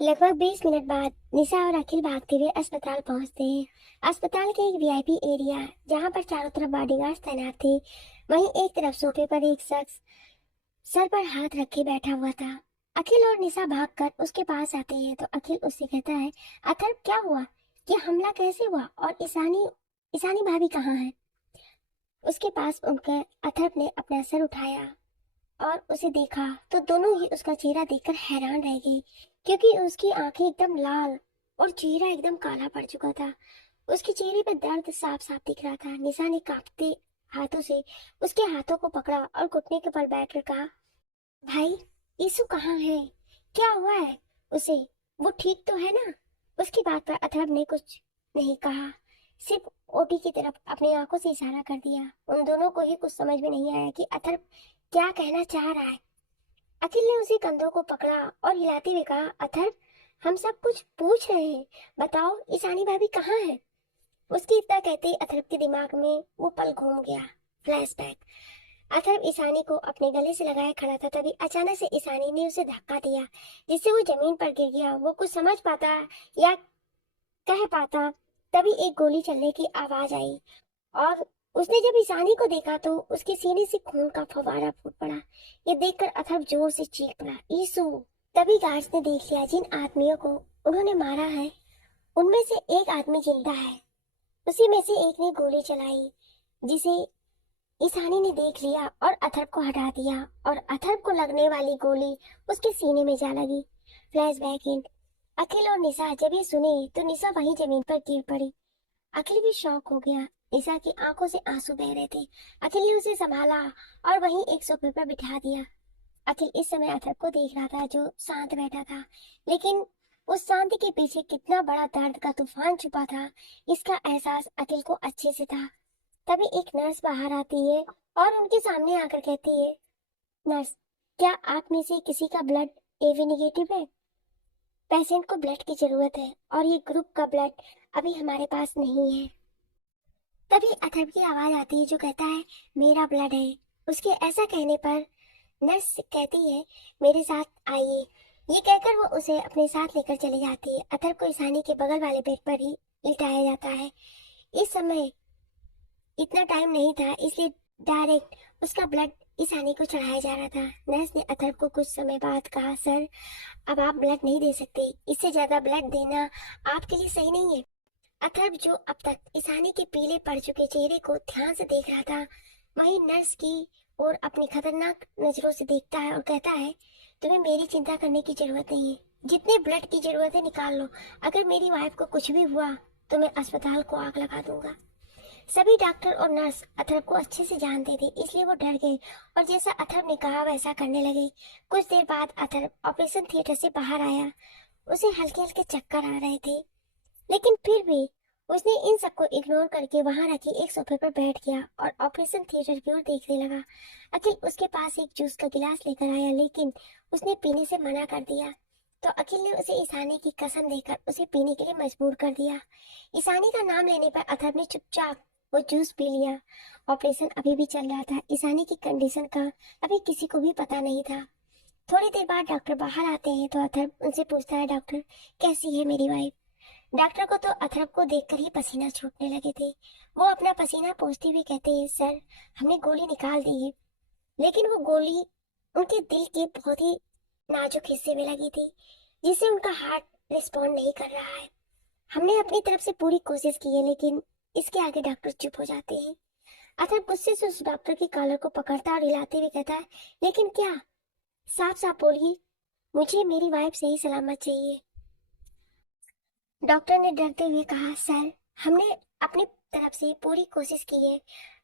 लगभग 20 मिनट बाद निशा और अखिल भागते हुए अस्पताल पहुंचते हैं। अस्पताल के एक वीआईपी एरिया जहां पर चारों तरफ बॉडीगार्ड्स तैनात थे, वहीं एक तरफ सोफे पर एक शख्स सर पर हाथ रखे बैठा हुआ था। अखिल और निशा भागकर उसके पास आते हैं तो अखिल उससे कहता है, अथर्व क्या हुआ? ये हमला कैसे हुआ? और ईशानी ईशानी भाभी कहाँ है? उसके पास उनकर अथर्व ने अपना सर उठाया और उसे देखा तो दोनों ही उसका चेहरा देखकर हैरान रह गए, क्योंकि उसकी आंखें एकदम लाल और चेहरा एकदम काला पड़ चुका था। उसके चेहरे पर दर्द साफ साफ दिख रहा था। निशा ने कांपते हाथों से उसके हाथों को पकड़ा और घुटने के बल बैठकर कहा, भाई, यीशु कहाँ है? क्या हुआ है उसे? वो ठीक तो है ना? उसकी बात पर अथर्व ने कुछ नहीं कहा, सिर्फ ओटी की तरफ अपनी आंखों से इशारा कर दिया। उन दोनों को ही कुछ समझ में नहीं आया कि अथर्व क्या कहना चाह रहा है। अखिल ने उसे कंधों को पकड़ा और हिलाते हुए कहा, अथर्व, हम सब कुछ पूछ रहे हैं, बताओ ईशानी भाभी कहाँ है? उसके इतना कहते ही अथर्व के दिमाग में वो पल घूम गया। फ्लैशबैक। अथर्व ईशानी को अपने गले से लगाए खड़ा था, तभी अचानक से ईशानी ने उसे धक्का दिया, जिससे वो जमीन पर गिर गया। वो कुछ समझ पाता या कह पाता तभी एक गोली चलने की आवाज आई और उसने जब ईशानी को देखा तो उसके सीने से खून का फव्वारा फूट पड़ा। ये देखकर अथर्व जोर से चीख पड़ा, यीशु! तभी गार्ड्स ने देख लिया जिन आदमियों को उन्होंने मारा है उनमें से एक आदमी जिंदा है। उसी में से एक ने गोली चलाई, जिसे ईशानी ने देख लिया और अथर्व को हटा दिया और अथर्व को लगने वाली गोली उसके सीने में जा लगी। Flashback and. अखिल और निशा जब ये सुने तो निशा वहीं जमीन पर गिर पड़ी। अखिल भी शॉक हो गया। निशा की आंखों से आंसू बह रहे थे। अखिल ने उसे संभाला और वहीं एक सोफे पर बिठा दिया। अखिल इस समय अथर्व को देख रहा था जो शांत बैठा था, लेकिन उस शांति के पीछे कितना बड़ा दर्द का तूफान छुपा था, इसका एहसास अखिल को अच्छे से था। तभी एक नर्स बाहर आती है और उनके सामने आकर कहती है, नर्स, क्या आप में से किसी का ब्लड एबी नेगेटिव है? पेशेंट को ब्लड की जरूरत है और ये ग्रुप का ब्लड अभी हमारे पास नहीं है। तभी अथर्व की आवाज आती है जो कहता है, मेरा ब्लड है। उसके ऐसा कहने पर नर्स कहती है, मेरे साथ आइए। ये कहकर वो उसे अपने साथ लेकर चली जाती है। अथर्व को ईशानी के बगल वाले बेड पर ही लिटाया जाता है। इस समय इतना टाइम नहीं था, इसलिए डायरेक्ट उसका ब्लड ईशानी को चढ़ाया जा रहा था। नर्स ने अथर्व को कुछ समय बाद कहा, सर, अब आप ब्लड नहीं दे सकते, इससे ज्यादा ब्लड देना आपके लिए सही नहीं है। अथर्व, जो अब तक ईशानी के पीले पड़ चुके चेहरे को ध्यान से देख रहा था, वहीं नर्स की और अपनी खतरनाक नजरों से देखता है और कहता है, तुम्हें मेरी चिंता करने की जरूरत नहीं है, जितने ब्लड की जरूरत है निकाल लो। अगर मेरी वाइफ को कुछ भी हुआ तो मैं अस्पताल को आग लगा दूंगा। सभी डॉक्टर और नर्स अथर्व को अच्छे से जानते थे, इसलिए वो डर गए और जैसा अथर्व ने कहा वैसा करने लगे। कुछ देर बाद अथर्व ऑपरेशन थिएटर से बाहर आया। उसे हल्के हल्के चक्कर आ रहे थे, लेकिन फिर भी उसने इन सबको इग्नोर करके वहां रखी एक सोफे पर बैठ गया और ऑपरेशन थिएटर की ओर देखने लगा। अखिल उसके पास एक जूस का गिलास लेकर आया, लेकिन उसने पीने से मना कर दिया, तो अखिल ने उसे ईशानी की कसम देकर उसे पीने के लिए मजबूर कर दिया। ईशानी का नाम लेने पर अथर्व ने चुपचाप वो जूस पी लिया। ऑपरेशन अभी भी चल रहा था। ईशानी की कंडीशन का अभी किसी को भी पता नहीं था। थोड़ी देर बाद डॉक्टर बाहर आते हैं तो अथर्व उनसे पूछता है, डॉक्टर, कैसी है मेरी वाइफ? डॉक्टर को तो अथर्व को देखकर ही पसीना छूटने लगे थे। वो अपना पसीना पोंछते हुए कहते हैं, सर, हमने गोली निकाल दी है, लेकिन वो गोली उनके दिल के बहुत ही नाजुक हिस्से में लगी थी, जिससे उनका हार्ट रिस्पॉन्ड नहीं कर रहा है। हमने अपनी तरफ से पूरी कोशिश की है, लेकिन इसके आगे डॉक्टर चुप हो जाते हैं। अथर्व गुस्से से उस डॉक्टर की कॉलर को पकड़ता और हिलाते हुए कहता है, लेकिन क्या? साफ साफ बोलिए, मुझे मेरी वाइफ सही सलामत चाहिए। डॉक्टर ने डरते हुए कहा, सर, हमने अपनी तरफ से पूरी कोशिश की है।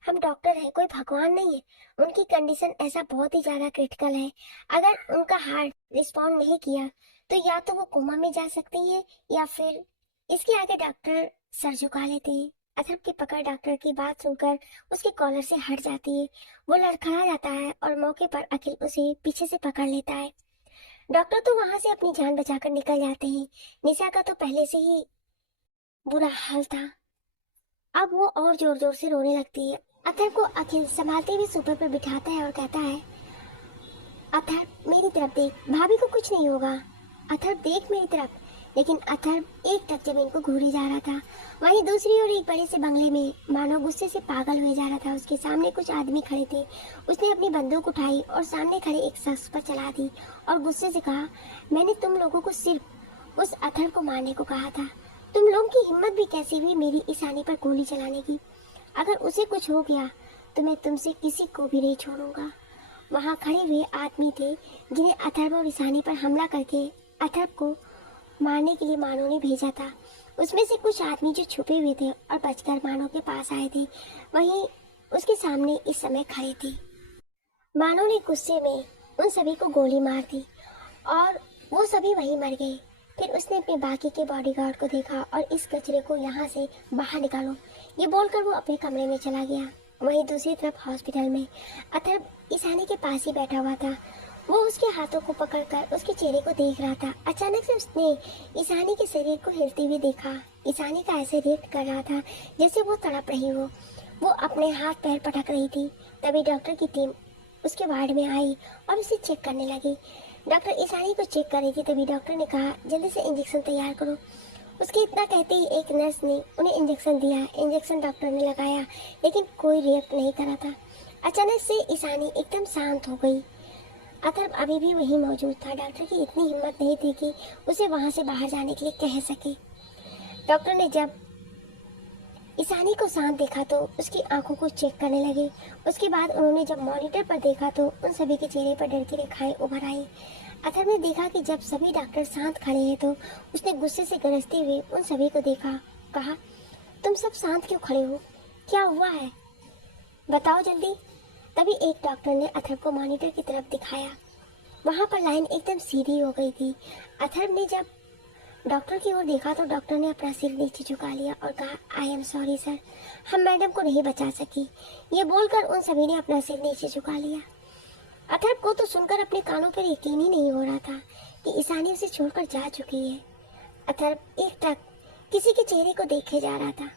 हम डॉक्टर हैं, कोई भगवान नहीं है। उनकी कंडीशन ऐसा बहुत ही ज्यादा क्रिटिकल है। अगर उनका हार्ट रिस्पॉन्ड नहीं किया तो या तो वो कोमा में जा सकती है या फिर इसके आगे डॉक्टर सर झुका लेते हैं। अथर्व की पकड़ डॉक्टर की बात सुनकर उसके कॉलर से हट जाती है। वो लड़खड़ा जाता है और मौके पर अखिल उसे पीछे से पकड़ लेता है। डॉक्टर तो वहां से अपनी जान बचाकर निकल जाते हैं। निशा का तो पहले से ही बुरा हाल था, अब वो और जोर जोर से रोने लगती है। अथर्व को अखिल संभालते हुए सोफे पर बिठाता है और कहता है, अथर्व, मेरी तरफ देख, भाभी को कुछ नहीं होगा। अथर्व देख मेरी तरफ। लेकिन अथर्व एक टक जमीन को घूरे जा रहा था। वहीं दूसरी ओर एक बड़े से बंगले में मानो गुस्से से पागल हुए जा रहा था। उसके सामने कुछ आदमी खड़े थे। उसने अपनी बंदूक उठाई और सामने खड़े एक शख्स पर चला दी और गुस्से से कहा, मैंने तुम लोगों को सिर्फ उस अथर्व को मारने को कहा था। तुम लोगों की हिम्मत भी कैसी हुई मेरी ईशानी पर गोली चलाने की? अगर उसे कुछ हो गया तो मैं तुमसे किसी को भी नहीं छोड़ूंगा। वहां खड़े हुए आदमी थे जिन्हें अथर्व और ईशानी पर हमला करके अथर्व को मारने के लिए मानो ने भेजा था। उसमें से कुछ आदमी जो छुपे हुए थे और बचकर मानो के पास आए थे, वहीं उसके सामने इस समय खड़े थे। मानो ने गुस्से में उन सभी को गोली मार दी और वो सभी वहीं मर गए। फिर उसने अपने बाकी के बॉडीगार्ड को देखा और इस कचरे को यहाँ से बाहर निकालो, ये बोलकर वो अपने कमरे में चला गया। वहीं दूसरी तरफ हॉस्पिटल में अथर्व ईशानी के पास ही बैठा हुआ था। वो उसके हाथों को पकड़कर उसके चेहरे को देख रहा था। अचानक से उसने ईशानी के शरीर को हिलते हुए देखा। ईशानी का ऐसे रिएक्ट कर रहा था जैसे वो तड़प रही हो। वो अपने हाथ पैर पटक रही थी। तभी डॉक्टर की टीम उसके वार्ड में आई और उसे चेक करने लगी। डॉक्टर ईशानी को चेक कर रही थी। तभी डॉक्टर ने कहा, जल्दी से इंजेक्शन तैयार करो। उसके इतना कहते ही एक नर्स ने उन्हें इंजेक्शन दिया। इंजेक्शन डॉक्टर ने लगाया लेकिन कोई रिएक्ट नहीं करा था। अचानक से ईशानी एकदम शांत हो गई। अथर्व अभी भी वहीं मौजूद था। डॉक्टर की इतनी हिम्मत नहीं थी कि उसे वहां से बाहर जाने के लिए कह सके। डॉक्टर ने जब ईशानी को शांत देखा तो उसकी आंखों को चेक करने लगे। उसके बाद उन्होंने जब मॉनिटर पर देखा तो उन सभी के चेहरे पर डर की रेखाएं उभर आई। अथर्व ने देखा कि जब सभी डॉक्टर शांत खड़े हैं तो उसने गुस्से से गरजते हुए उन सभी को देखा। कहा, तुम सब शांत क्यों खड़े हो? क्या हुआ है? बताओ जल्दी। तभी एक डॉक्टर ने अथर्व को मॉनिटर की तरफ दिखाया। वहां पर लाइन एकदम सीधी हो गई थी। अथर्व ने जब डॉक्टर की ओर देखा तो डॉक्टर ने अपना सिर नीचे झुका लिया और कहा, आई एम सॉरी सर, हम मैडम को नहीं बचा सकी। ये बोलकर उन सभी ने अपना सिर नीचे झुका लिया। अथर्व को तो सुनकर अपने कानों पर यकीन ही नहीं हो रहा था कि ईशानी उसे छोड़कर जा चुकी है। अथर्व एक टक किसी के चेहरे को देखे जा रहा था।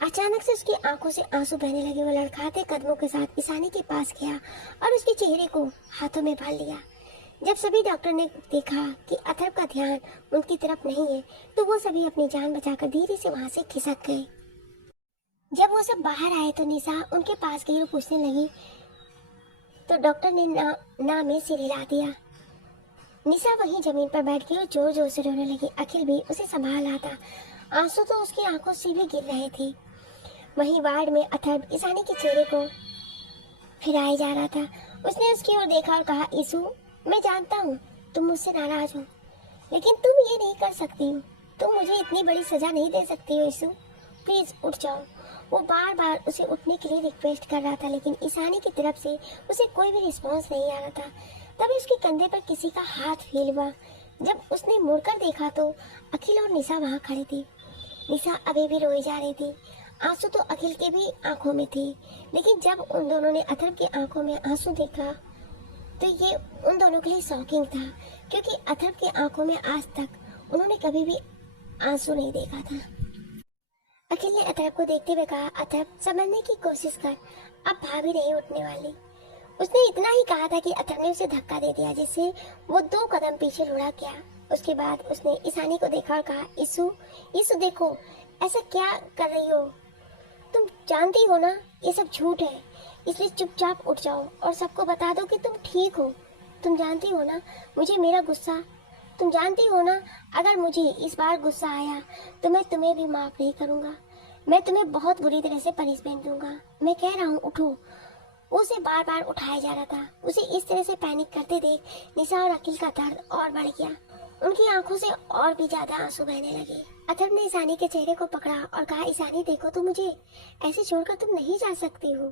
अचानक से उसकी आंखों से आंसू बहने लगे। वो लड़खड़ाते कदमों के साथ ईशानी के पास गया और उसके चेहरे को हाथों में भर लिया। जब सभी डॉक्टर ने देखा कि अथर्व का ध्यान उनकी तरफ नहीं है तो वो सभी अपनी जान बचाकर धीरे से वहां से खिसक गए। जब वो सब बाहर आए तो निशा उनके पास गई और पूछने लगी तो डॉक्टर ने ना में सिर हिला दिया। निशा वहीं जमीन पर बैठ गई और जोर जोर से रोने लगी। अखिल भी उसे संभाल रहा था। आंसू तो उसकी आंखों से भी गिर रहे थे। वहीं वार्ड में अथर्व ईशानी के चेहरे को फिराए जा रहा था। उसने उसकी ओर देखा और कहा, ईशु, मैं जानता हूँ तुम मुझसे नाराज हो, लेकिन तुम ये नहीं कर सकती हो। तुम मुझे इतनी बड़ी सजा नहीं दे सकती हो ईशु, प्लीज उठ जाओ। वो बार बार उसे उठने के लिए रिक्वेस्ट कर रहा था लेकिन ईशानी की तरफ से उसे कोई भी रिस्पॉन्स नहीं आ रहा था। तभी उसके कंधे पर किसी का हाथ फील हुआ। जब उसने मुड़कर देखा तो अखिल और निशा वहाँ खड़ी थी। निशा अभी भी रोई जा रही थी। आंसू तो अखिल के भी आंखों में थे, लेकिन जब उन दोनों ने अथर्व की आंखों में आंसू देखा तो ये उन दोनों के लिए शॉकिंग था, क्योंकि अथर्व की आंखों में आज तक उन्होंने कभी भी आंसू नहीं देखा था। अखिल ने अथर्व को देखते हुए कहा, अथर्व, समझने की कोशिश कर, अब भाभी नहीं उठने वाली। उसने इतना ही कहा था कि अथर्व ने उसे धक्का दे दिया जिससे वो 2 कदम पीछे लुढ़क गया। उसके बाद उसने ईशानी को देखा और कहा, ईशु, ईशु देखो, ऐसा क्या कर रही हो? तुम जानती हो ना ये सब झूठ है, इसलिए चुपचाप उठ जाओ और सबको बता दो कि तुम ठीक हो। तुम जानती हो ना मुझे मेरा गुस्सा, तुम जानती हो ना अगर मुझे इस बार गुस्सा आया तो मैं तुम्हें भी माफ नहीं करूंगा। मैं तुम्हें बहुत बुरी तरह से पनिशमेंट दूंगा। मैं कह रहा हूँ उठो। उसे बार बार उठाया जा रहा था। उसे इस तरह से पैनिक करते देख निशा और अखिल का दर्द और बढ़ गया। उनकी आंखों से और भी ज्यादा आंसू बहने लगे। अथर्व ने ईशानी के चेहरे को पकड़ा और कहा, ईशानी देखो, तुम मुझे ऐसे छोड़कर तुम नहीं जा सकती हो।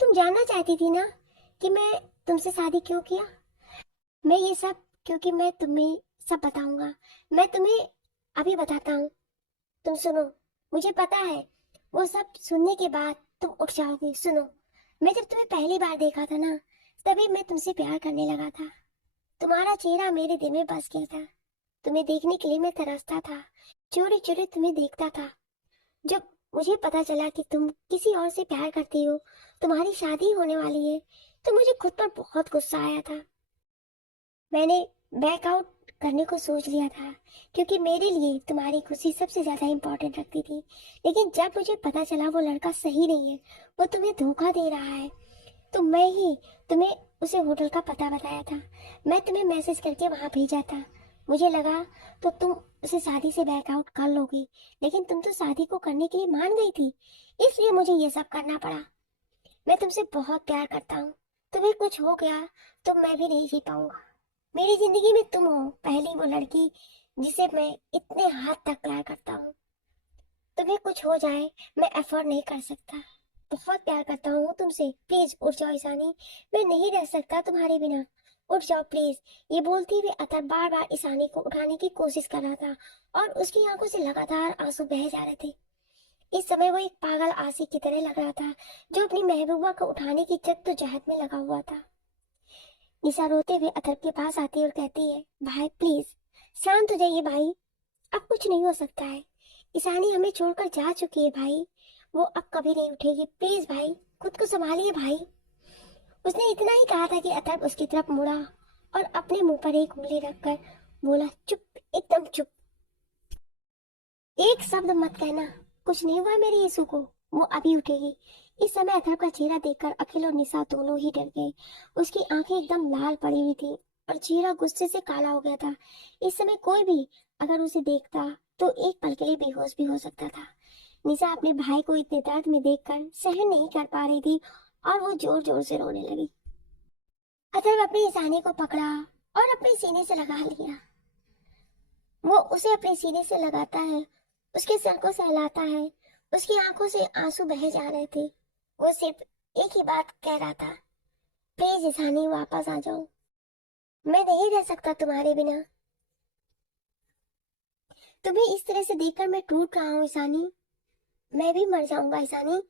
तुम जानना चाहती थी ना कि मैं तुमसे शादी क्यों किया। मैं ये सब क्योंकि मैं तुम्हें सब बताऊंगा। मैं तुम्हें अभी बताता हूँ, तुम सुनो। मुझे पता है वो सब सुनने के बाद तुम उठ जाओगी। सुनो, मैं जब तुम्हें पहली बार देखा था ना तभी मैं तुमसे प्यार करने लगा था। तुम्हारा चेहरा मेरे दिल में बस गया था। तुम्हें देखने के लिए मैं तरसता था। चोरी चोरी तुम्हें देखता था। जब मुझे पता चला कि तुम किसी और से प्यार करती हो, तुम्हारी शादी होने वाली है, तो मुझे खुद पर बहुत गुस्सा आया था। मैंने बैक आउट करने को सोच लिया था, क्योंकि मेरे लिए तुम्हारी खुशी सबसे ज्यादा इम्पोर्टेंट रखती थी। लेकिन जब मुझे पता चला वो लड़का सही नहीं है, वो तुम्हें धोखा दे रहा है, तो मैं ही तुम्हें उसे होटल का पता बताया था। मैं तुम्हें मैसेज करके वहां भेजा था। मुझे लगा तो तुम उसे शादी से बैकआउट कर लोगी, लेकिन तुम तो शादी को करने के लिए मान गई थी, इसलिए मुझे ये सब करना पड़ा। मैं तुमसे बहुत प्यार करता हूँ। तुम्हें कुछ हो गया तो मैं भी नहीं जी पाऊंगा। मेरी जिंदगी में तुम हो पहली वो लड़की जिसे मैं इतने हद तक प्यार करता हूँ। तुम्हें कुछ हो जाए मैं एफर्ट नहीं कर सकता। बहुत प्यार करता हूँ तुमसे। प्लीज उठ जाओ ईशानी, मैं नहीं रह सकता तुम्हारे बिना। उठ जाओ प्लीज। ये बोलते हुए अतर बार बार ईशानी को उठाने की कोशिश कर रहा था और उसकी आंखों से लगातार आंसू बह जा रहे थे। इस समय वो एक पागल आशिक की तरह लग रहा था, जो अपनी महबूबा को उठाने की जद्दोजहद में लगा हुआ था। निशा रोते हुए अतर के पास आती है और कहती है, भाई प्लीज शांत हो जाइए भाई, अब कुछ नहीं हो सकता है। ईशानी हमें छोड़कर जा चुकी है भाई, वो अब कभी नहीं उठेगी। प्लीज भाई खुद को संभालिए भाई। उसने इतना ही कहा था कि अतर्क उसकी तरफ मुड़ा और अपने मुंह पर एक उंगली रखकर बोला, चुप, एकदम चुप, एक शब्द मत कहना। कुछ नहीं हुआ मेरी यीशु को, वो अभी उठेगी। इस समय अथर्व का चेहरा देखकर अखिल और निशा दोनों ही डर गए। उसकी आंखें एकदम लाल पड़ी हुई थी और चेहरा गुस्से से काला हो गया था। इस समय कोई भी अगर उसे देखता तो एक पल के लिए बेहोश भी हो सकता था। निशा अपने भाई को इतने दर्द में देखकर सहन नहीं कर पा रही थी और वो जोर जोर से रोने लगी। अथर्व अपनी ईशानी को पकड़ा और अपने सीने से लगा लिया। वो उसे अपने सीने से लगाता है, उसके सर को सहलाता है। उसकी आंखों से आंसू बह जा रहे थे। वो सिर्फ एक ही बात कह रहा था, प्लीज ईशानी वापस आ जाओ, मैं नहीं रह सकता तुम्हारे बिना। तुम्हें इस तरह से देखकर मैं टूट रहा हूँ ईशानी, मैं भी मर जाऊंगा ईशानी,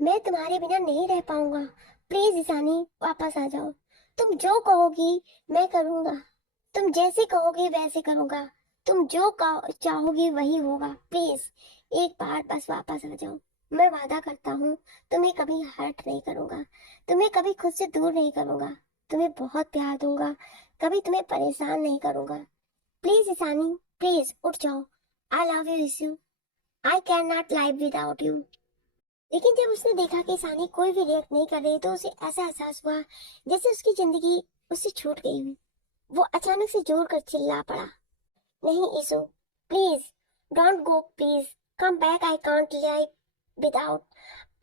मैं तुम्हारे बिना नहीं रह पाऊंगा। प्लीज ईशानी वापस आ जाओ। तुम जो कहोगी मैं करूंगा, तुम जैसे कहोगे वैसे करूंगा, तुम जो चाहोगी वही होगा। प्लीज एक बार बस वापस आ जाओ। मैं वादा करता हूँ तुम्हें कभी हर्ट नहीं करूंगा, तुम्हें कभी खुद से दूर नहीं करूंगा, तुम्हें बहुत प्यार दूंगा, कभी तुम्हें परेशान नहीं करूंगा। प्लीज ईशानी, प्लीज उठ जाओ। आई love you Ishu, I can not live without you. लेकिन जब उसने देखा कि ईशानी कोई भी रिएक्ट नहीं कर रही, तो उसे ऐसा एहसास हुआ जैसे उसकी जिंदगी उससे छूट गई हुई। वो अचानक से जोर कर चिल्ला पड़ा, नहीं Ishu, please don't go, please come back, I can't live without,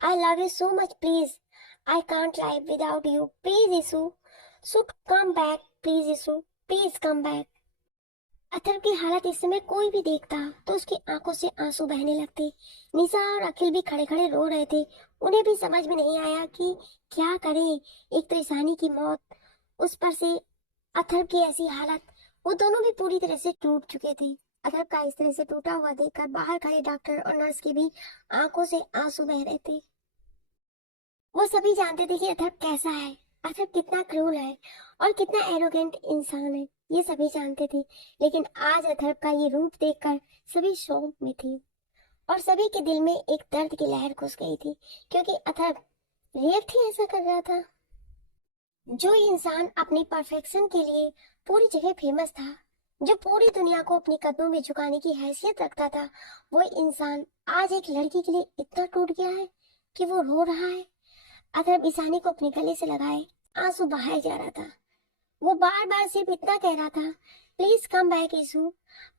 I love you so much, please I can't live without you, please Ishu, should come back, please Ishu, please come back. Atharv की हालत इस समय कोई भी देखता तो उसकी आंखों से आंसू बहने लगते। निशा और अखिल भी खड़े खड़े रो रहे थे। उन्हें भी समझ में नहीं आया कि क्या करें। एक तो ईशानी की मौत, उस पर से अथर्व की ऐसी हालत, वो दोनों भी पूरी तरह से टूट चुके थे। अथर्व का इस तरह से टूटा हुआ देखकर बाहर खड़े डॉक्टर और नर्स की भी आंखों से आंसू बह रहे थे। वो सभी जानते थे कि अथर्व कैसा है, अथर्व कितना क्रूर है और कितना एरोगेंट इंसान है, ये सभी जानते थे। लेकिन आज अथर्व का ये रूप देखकर सभी शौक में थे और सभी के दिल में एक दर्द की लहर घुस गई थी, क्योंकि अथर्व रिएक्ट ही ऐसा कर रहा था। जो इंसान अपनी परफेक्शन के लिए पूरी जगह फेमस था, जो पूरी दुनिया को अपने कदमों में झुकाने की हैसियत रखता था, वो इंसान आज एक लड़की के लिए इतना टूट गया है कि वो रो रहा है। अथर्व ईशानी को अपने गले से लगाए आंसू बहाए जा रहा था। वो बार बार सिर्फ इतना कह रहा था, please come back Ishu,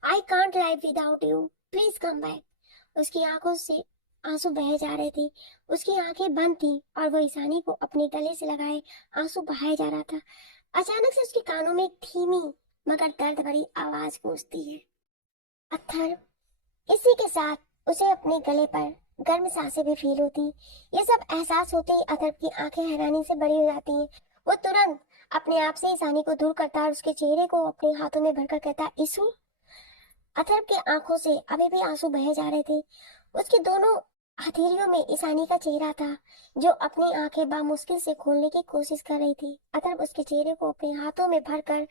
I can't live without you, please come back. उसकी आंखों से आंसू बहे जा रहे थे, उसकी आंखें बंद थी और वो ईशानी को अपने गले से लगाए आंसू बहाए जा रहा था। अचानक से उसके कानों में एक धीमी मगर दर्द भरी आवाज गूंजती है, अथर्व। इसी के साथ उसे अपने गले पर गर्म सांसें भी फील होती। ये सब एहसास होते ही अथर्व की आंखें हैरानी से बड़ी हो जाती हैं। वो तुरंत अपने आप से ईशानी को दूर करता और उसके चेहरे को अपने हाथों में भरकर कहता, ईशु। अथर्व की आंखों से अभी भी आंसू बहे जा रहे थे। उसके दोनों हथेलियों में ईशानी का चेहरा था, जो अपनी आंखें बामुश्किल से खोलने की कोशिश कर रही थी। अथर्व उसके चेहरे को अपने हाथों में भरकर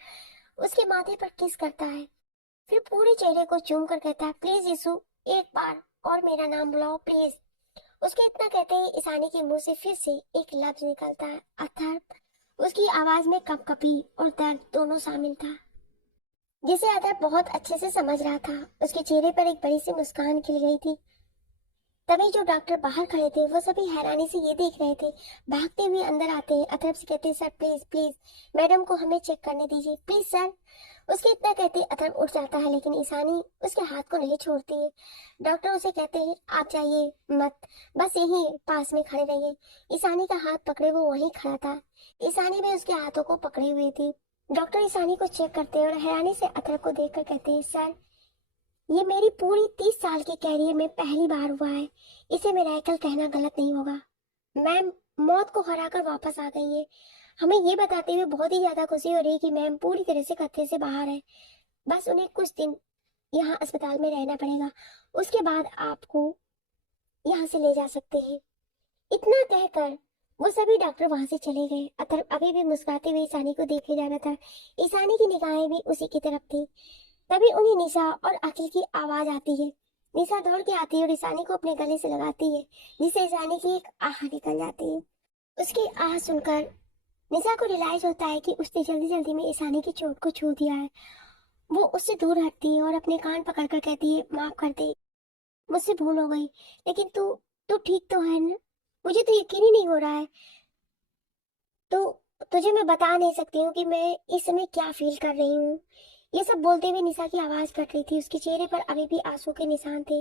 उसके माथे पर किस करता है, फिर पूरे चेहरे को चूम कर कहता है, प्लीज यीशु, एक बार और मेरा नाम बुलाओ प्लीज। उसके इतना कहते ही ईशानी के मुंह से फिर से एक लफ्ज निकलता है, अथर्व। उसकी आवाज में कंपकपी और दर्द दोनों शामिल था। जिसे अदर बहुत अच्छे से समझ रहा था। उसके चेहरे पर एक बड़ी सी मुस्कान खिल गई थी। तभी जो डॉक्टर बाहर खड़े थे वो सभी हैरानी से ये देख रहे थे। भागते हुए अंदर आते हैं, अथर्व से कहते हैं, सर प्लीज प्लीज मैडम को हमें चेक करने दीजिए प्लीज सर। उसके इतना कहते अथर्व उठ जाता है, लेकिन ईशानी उसके हाथ को नहीं छोड़ती है। डॉक्टर उसे कहते हैं, आप जाइए मत, बस यहीं पास में खड़े रहिए। ईशानी का हाथ पकड़े वो वहीं खड़ा था। ईशानी भी उसके हाथों को पकड़ी हुई थी। डॉक्टर ईशानी को चेक करते हैं और हैरानी से अथर्व को देखकर कहते हैं, सर ये मेरी पूरी 30 साल के कैरियर में पहली बार हुआ है। इसे मिरेकल कहना गलत नहीं होगा। मैम मौत को हराकर वापस आ गई है। हमें ये बताते हुए बहुत ही ज्यादा खुशी हो रही है कि मैम पूरी तरह से खतरे से बाहर है। बस उन्हें कुछ दिन यहाँ अस्पताल में रहना पड़ेगा, उसके बाद आपको यहाँ से ले जा सकते हैं। इतना कहकर वो सभी डॉक्टर वहां से चले गए। अतर अभी भी मुस्कुराते हुए ईशानी को देखे जा रहा था। ईशानी की निगाहें भी उसी की तरफ थी। तभी उन्हें निशा और अखिल की आवाज आती है। निशा दौड़ के आती है और ईशानी को अपने गले से लगाती है, जिससे ईशानी की एक आह निकल जाती है। उसकी आह सुनकर निशा को रियलाइज होता है कि उसने जल्दी जल्दी में ईशानी की चोट को छू दिया है। वो उससे दूर हटती है और अपने कान पकड़कर कहती है, माफ कर दे, मुझसे भूल हो गई। लेकिन तू तू ठीक तो है ना? मुझे तो यकीन ही नहीं हो रहा है। तो तुझे मैं बता नहीं सकती हूँ कि मैं इस समय क्या फील कर रही हूँ। ये सब बोलते हुए निशा की आवाज कट रही थी। उसके चेहरे पर अभी भी आंसू के निशान थे।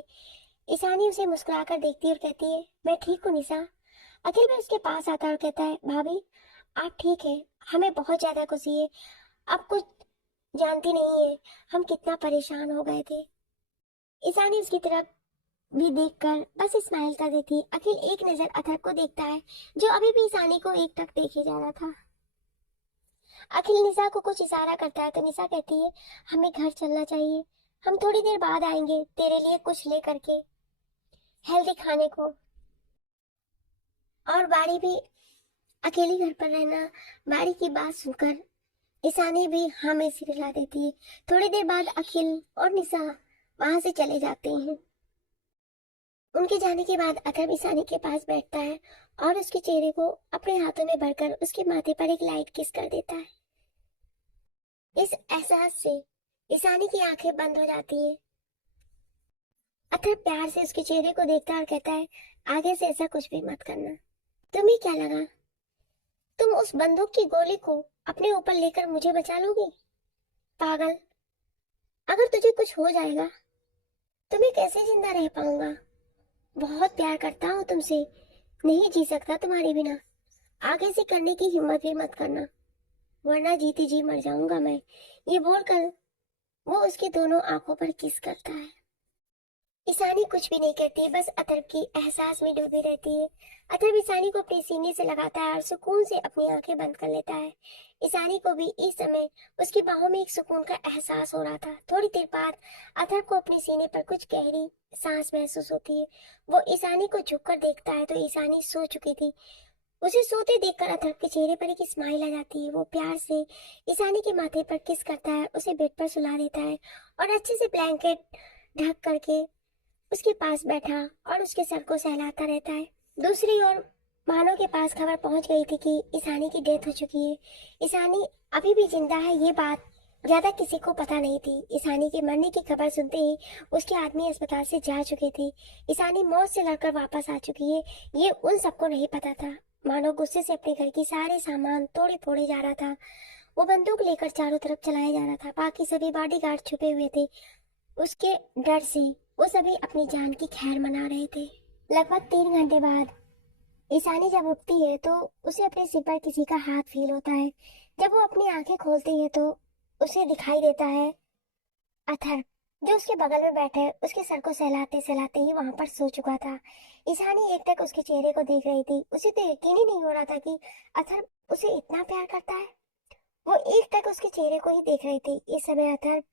ईशानी उसे मुस्कुराकर देखती है और कहती है, मैं ठीक हूँ निशा। अखिल भी उसके पास आता है और कहता है, भाभी आप ठीक है, हमें बहुत ज्यादा खुशी है। आप कुछ जानती नहीं है हम कितना परेशान हो गए थे। ईशानी उसकी तरफ भी देखकर बस स्माइल कर देती है। अखिल एक नजर अथर्व को देखता है, जो अभी भी ईशानी को एकटक देखे जा रहा था। अखिल निशा को कुछ इशारा करता है तो निशा कहती है, हमें घर चलना चाहिए, हम थोड़ी देर बाद आएंगे तेरे लिए कुछ ले करके, हेल्दी खाने को। और बाड़ी भी अकेली घर पर रहना। बाड़ी की बात सुनकर ईशानी भी हाँ में सिर हिला देती है। थोड़ी देर बाद अखिल और निशा वहां से चले जाते हैं। उनके जाने के बाद अथर्व ईशानी के पास बैठता है और उसके चेहरे को अपने हाथों में भरकर उसके माथे पर एक लाइट किस कर देता है। इस एहसास से ईशानी की आंखें बंद हो जाती है। अथर्व प्यार से उसके चेहरे को देखता है और कहता है, आगे से ऐसा कुछ भी मत करना। तुम्हें क्या लगा तुम उस बंदूक की गोली को अपने ऊपर लेकर मुझे बचा लोगी? पागल, अगर तुझे कुछ हो जाएगा तो मैं कैसे जिंदा रह पाऊंगा? बहुत प्यार करता हूँ तुमसे, नहीं जी सकता तुम्हारे बिना। आगे से करने की हिम्मत भी मत करना, वरना जीते जी मर जाऊंगा मैं। ये बोलकर वो उसकी दोनों आंखों पर किस करता है। ईशानी कुछ भी नहीं कहती, बस अथर्व की एहसास में डूबी रहती है। अथर्व ईशानी को अपने सीने से लगाता है और सुकून से अपनी आंखें बंद कर लेता है। ईशानी को भी इस समय उसकी बाहों में एक सुकून का एहसास हो रहा था। थोड़ी देर बाद अथर्व को अपने सीने पर कुछ गहरी सांस महसूस होती है। वो ईशानी को झुककर देखता है तो ईशानी सो चुकी थी। उसे सोते देखकर अथर्व के चेहरे पर एक स्माइल आ जाती है। वो प्यार से ईशानी के माथे पर किस करता है, उसे बेड पर सुला देता है और अच्छे से ब्लैंकेट ढक करके उसके पास बैठा और उसके सर को सहलाता रहता है। दूसरी ओर मानो के पास खबर पहुंच गई थी कि ईशानी की डेथ हो चुकी है। ईशानी अभी भी जिंदा है, ये बात ज्यादा किसी को पता नहीं थी। ईशानी के मरने की खबर सुनते ही उसके आदमी अस्पताल से जा चुके थे। ईशानी मौत से लड़कर वापस आ चुकी है, ये उन सबको नहीं पता था। मानो गुस्से से अपने घर की सारे सामान तोड़े फोड़े जा रहा था। वो बंदूक लेकर चारों तरफ चलाया जा रहा था। बाकी सभी बॉडीगार्ड छुपे हुए थे। उसके डर से वो सभी अपनी जान की खैर मना रहे थे। लगभग 3 घंटे बाद ईशानी जब उठती है तो उसे अपने सिर पर किसी का हाथ फील होता है। जब वो अपनी आंखें खोलती है तो उसे दिखाई देता है अथर्व, जो उसके बगल में बैठे उसके सर को सहलाते सहलाते ही वहां पर सो चुका था। ईशानी एक टक उसके चेहरे को देख रही थी। उसे तो यकीन ही नहीं हो रहा था कि अथर्व उसे इतना प्यार करता है। वो एक टक उसके चेहरे को ही देख रही थी। इस समय अथर्व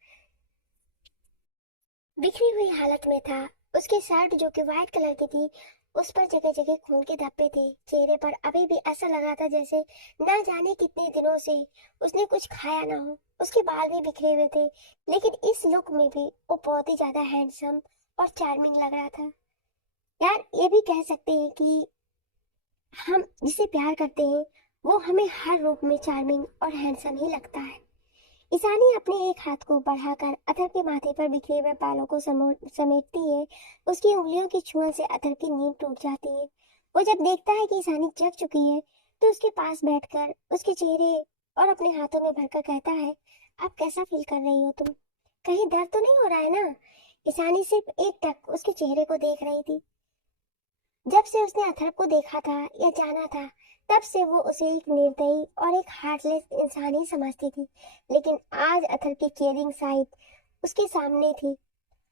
बिखरी हुई हालत में था। उसकी शर्ट जो कि व्हाइट कलर की थी, उस पर जगह जगह खून के धब्बे थे। चेहरे पर अभी भी ऐसा लग रहा था जैसे ना जाने कितने दिनों से उसने कुछ खाया ना हो। उसके बाल भी बिखरे हुए थे, लेकिन इस लुक में भी वो बहुत ही ज्यादा हैंडसम और चार्मिंग लग रहा था। यार ये भी कह सकते हैं कि हम जिसे प्यार करते हैं वो हमें हर रूप में चार्मिंग और हैंडसम ही लगता है। ईशानी अपने एक हाथ को बढ़ाकर अथर के माथे पर बिखरे हुए बालों को समेटती है। उसकी उंगलियों की छुआ से अथर की नींद टूट जाती है। वो जब देखता है कि ईशानी जग चुकी है तो उसके पास बैठकर उसके चेहरे और अपने हाथों में भरकर कहता है, आप कैसा फील कर रही हो तुम? कहीं दर्द तो नहीं हो रहा है ना? ईशानी सिर्फ एक टक उसके चेहरे को देख रही थी। जब से उसने अथर्व को देखा था या जाना था, तब से वो उसे एक निर्दयी और एक हार्टलेस इंसान ही समझती थी। लेकिन आज अथर्व की केयरिंग साइड उसके सामने थी।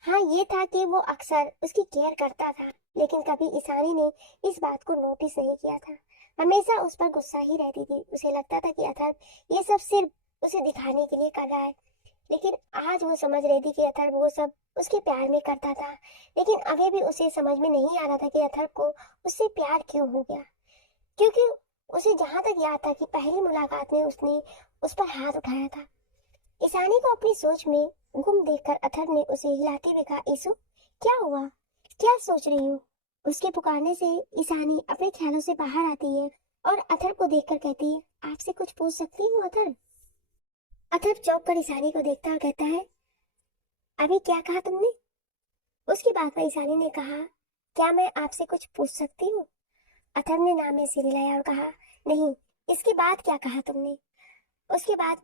हाँ, ये था कि वो अक्सर उसकी केयर करता था, लेकिन कभी ईशानी ने इस बात को नोटिस नहीं किया था। हमेशा उस पर गुस्सा ही रहती थी। उसे लगता था कि अथर्व ये सब सिर्फ उसे दिखाने के लिए कर रहा है। लेकिन आज वो समझ रही थी कि अथर्व वो सब उसके प्यार में करता था। लेकिन अभी भी उसे समझ में नहीं आ रहा था कि अथर्व को उससे प्यार क्यों हो गया। क्योंकि उसे जहां तक याद था कि पहली मुलाकात में उसने उस पर हाथ उठाया था। ईशानी को अपनी सोच में गुम देखकर अथर्व ने उसे हिलाते हुए कहा, ईशु, क्या हुआ? क्या सोच रही हो? उसके पुकारने से ईशानी अपने ख्यालों से बाहर आती है और अथर्व को देखकर कहती है, आपसे कुछ पूछ सकती हूँ अथर्व? अथर्व चौंक कर ईशानी को देखता और कहता है, अभी क्या कहा तुमने? उसकी बात पर ईशानी ने कहा, क्या मैं आपसे कुछ पूछ सकती हूँ? अथर्व ने नाम में सिर हिलाया और कहा, नहीं। इसके बाद क्या कहा तुमने? उसके बाद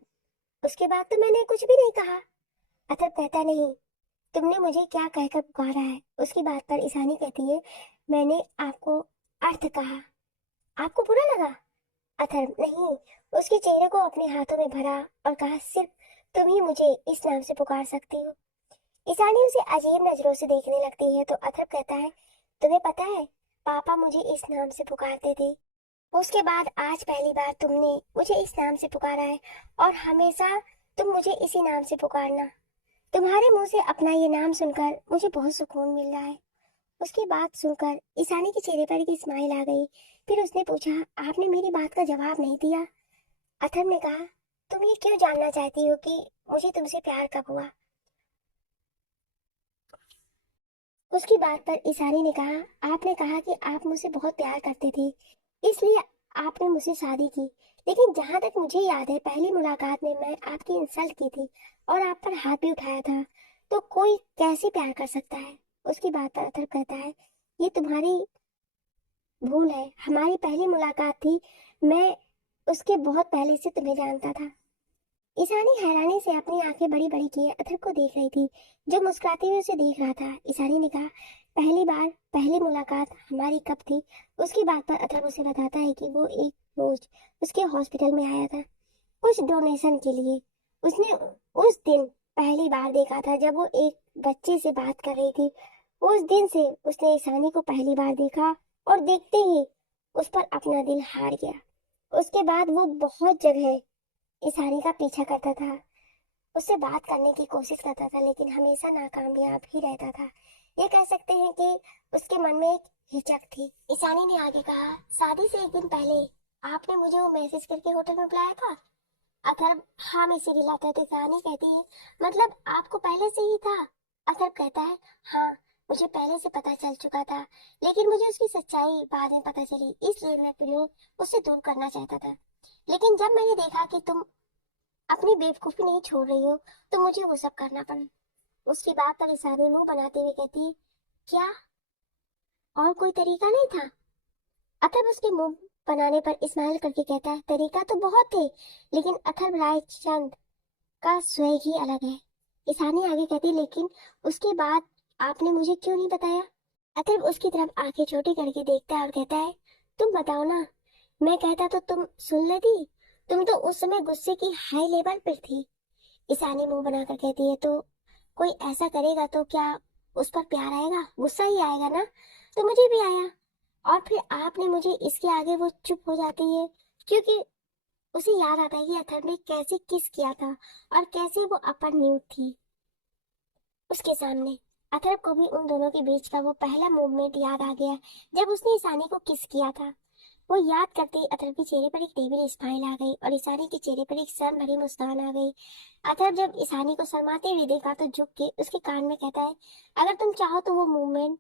उसके बाद तो मैंने कुछ भी नहीं कहा। अथर्व कहता, नहीं, तुमने मुझे क्या कहकर पुकारा है? उसकी बात पर ईशानी कहती है, मैंने आपको अर्थ कहा। आपको बुरा लगा? अथर्व, नहीं। उसके चेहरे को अपने हाथों में भरा और कहा, सिर्फ तुम ही मुझे इस नाम से पुकार सकती हो। ईशानी उसे अजीब नजरों से देखने लगती है तो अथर्व कहता है, तुम्हें पता है, पापा मुझे इस नाम से पुकारते थे। उसके बाद आज पहली बार तुमने मुझे इस नाम से पुकारा है और हमेशा तुम मुझे इसी नाम से पुकारना। तुम्हारे मुंह से अपना ये नाम सुनकर मुझे बहुत सुकून मिल रहा है। उसकी बात सुनकर ईशानी के चेहरे पर एक स्माइल आ गई। फिर उसने पूछा, आपने मेरी बात का जवाब नहीं दिया। अथर्व ने कहा, तुम ये क्यों जानना चाहती हो कि मुझे तुमसे प्यार कब हुआ? उसकी बात पर ईशानी ने कहा, आपने कहा कि आप मुझसे बहुत प्यार करते थे, इसलिए आपने मुझसे शादी की। लेकिन जहां तक मुझे याद है, पहली मुलाकात में मैं आपकी इंसल्ट की थी और आप पर हाथ भी उठाया था। तो कोई कैसे प्यार कर सकता है? उसकी बात पर अथर्व कहता है, ये तुम्हारी भूल है। हमारी पहली मुलाकात थी। मैं उसके बहुत पहले से तुम्हें जानता था। ईशानी हैरानी से अपनी आंखें बड़ी बड़ी किए अथर्व को देख रही थी, जो मुस्कुराते हुए उसे देख रहा था। ईशानी ने कहा, पहली बार पहली मुलाकात हमारी कब थी? उसकी बात पर अथर्व उसे बताता है कि वो एक रोज उसके हॉस्पिटल में आया था कुछ डोनेशन के लिए। उसने उस दिन पहली बार देखा था जब वो एक बच्चे से बात कर रही थी। उस दिन से उसने ईशानी को पहली बार देखा और देखते ही उस पर अपना दिल हार गया। उसके बाद वो बहुत जगह ईशानी का पीछा करता था, उससे बात करने की कोशिश करता था, लेकिन हमेशा नाकामयाब ही रहता था। ये कह सकते हैं कि उसके मन में एक हिचक थी। ईशानी ने आगे कहा, शादी से एक दिन पहले आपने मुझे वो मैसेज करके होटल में बुलाया था? अथर्व हाँ में सिर हिलाता है तो ईशानी कहती है, मतलब आपको पहले से ही था? अथर्व कहता है, हाँ, मुझे पहले से पता चल चुका था, लेकिन मुझे उसकी सच्चाई बाद में पता चली, इसलिए मैं तुम्हें उससे दूर करना चाहता था। लेकिन जब मैंने देखा कि तुम अपनी बेवकूफी नहीं छोड़ रही हो, तो मुझे वो सब करना पड़ा। उसकी बात पर ईशानी मुंह बनाते हुए कहती है, क्या और कोई तरीका नहीं था? अथर्व उसके मुंह बनाने पर इस्माइल करके कहता है, तरीका तो बहुत थे, लेकिन अथर्व रायचंद का स्वैग ही अलग है। ईशानी आगे कहती, लेकिन उसके बाद आपने मुझे क्यों नहीं बताया? अथर्व उसकी तरफ आंखें छोटी करके देखता है और कहता है, तुम बताओ ना, मैं कहता तो तुम सुन लेती। तुम तो उस समय गुस्से की हाई लेवल पर थी। ईशानी मुंह बनाकर कहती है, तो कोई ऐसा करेगा तो क्या उस पर प्यार आएगा? गुस्सा ही आएगा ना? तो मुझे भी आया। और फिर आपने मुझे इसके आगे वो चुप हो जाती है, क्योंकि उसे याद आता है कि अथर्व ने कैसे किस किया था और कैसे वो अपर न्यूड थी उसके सामने। अथर्व को भी उन दोनों के बीच का वो पहला मूवमेंट याद आ गया जब उसने ईशानी को किस किया था। वो याद करते ही अथर्व के चेहरे पर एक टेबल स्माइल आ गई और ईशानी के चेहरे पर एक शर्म भरी मुस्कान आ गई। अथर्व जब ईशानी को शर्माते हुए देखा तो झुक के उसके कान में कहता है, अगर तुम चाहो तो वो मूवमेंट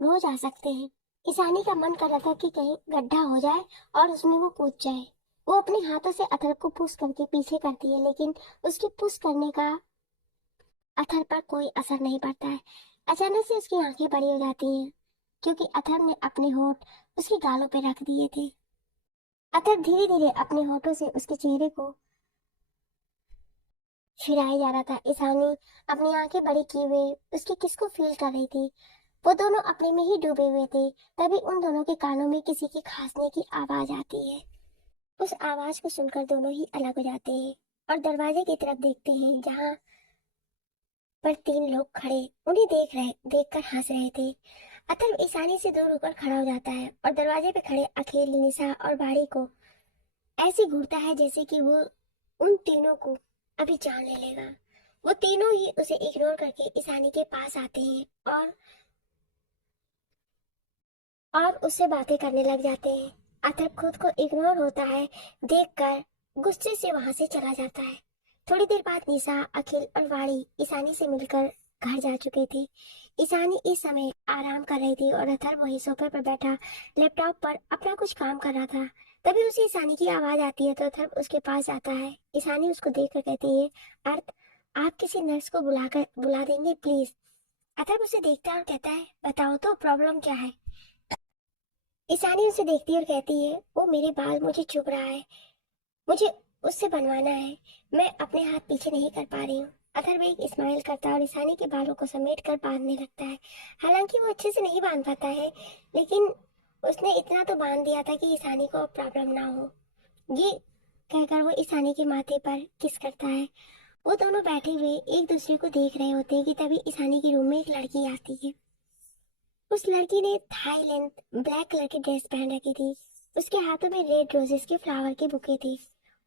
रोज आ सकते हैं। ईशानी का मन कर रहा था कि कहीं गड्ढा हो जाए और उसमें वो कूद जाए, वो अपने हाथों से अथर्व को पुश करके पीछे करती है, लेकिन उसके पुश करने का अथर्व पर कोई असर नहीं पड़ता है। अचानक से उसकी आंखें बड़ी हो जाती हैं, क्योंकि अथर्व ने अपने होंठ उसके गालों पे रख दिए थे। अथर्व धीरे धीरे अपने होठों से उसके चेहरे को छुड़ाया जा रहा था। ईशानी अपनी आंखें बड़ी किए हुए उसकी किस को फील कर रही थी। वो दोनों अपने में ही डूबे हुए थे। तभी उन दोनों के कानों में किसी के खांसने की आवाज आती है। उस आवाज को सुनकर दोनों ही अलग हो जाते हैं और दरवाजे की तरफ देखते हैं, जहां पर तीन लोग खड़े उन्हें देखकर हंस रहे थे। अथर्व ईशानी से दूर होकर खड़ा हो जाता है और दरवाजे पे खड़े अखिल, निशा और बाड़ी को ऐसे घूरता है जैसे कि वो उन तीनों को अभी जान ले लेगा। वो तीनों ही उसे इग्नोर करके ईशानी के पास आते हैं और उससे बातें करने लग जाते हैं। अथर्व खुद को इग्नोर होता है देखकर गुस्से से वहां से चला जाता है। थोड़ी देर बाद निशा, अखिल और वाणी ईशानी से मिलकर घर जा चुके थे। ईशानी इस समय आराम कर रही थी और अथर्व वही सोफे पर बैठा लैपटॉप पर अपना कुछ काम कर रहा था। तभी उसे ईशानी की आवाज आती है तो अथर्व उसके पास जाता है। ईशानी उसको देखकर कहती है, अर्थ, आप किसी नर्स को बुला देंगे प्लीज। अथर्व उसे देखता है और कहता है, बताओ तो प्रॉब्लम क्या है। ईशानी उसे देखती है और कहती है, वो मेरे बाल मुझे चुभ रहा है, मुझे उससे बनवाना है, मैं अपने हाथ पीछे नहीं कर पा रही हूँ। अथर्व एक स्माइल करता है और ईशानी के बालों को समेट कर बांधने लगता है। हालांकि वो अच्छे से नहीं बांध पाता है, लेकिन उसने इतना तो बांध दिया था कि ईशानी को प्रॉब्लम ना हो। ये कहकर वो ईशानी के माथे पर किस करता है। वो दोनों बैठे हुए एक दूसरे को देख रहे होते हैं कि तभी ईशानी के रूम में एक लड़की आती है। उस लड़की ने थाई लेंथ ब्लैक कलर की ड्रेस पहन रखी थी। उसके हाथों में रेड रोजेस के फ्लावर के बुके थे।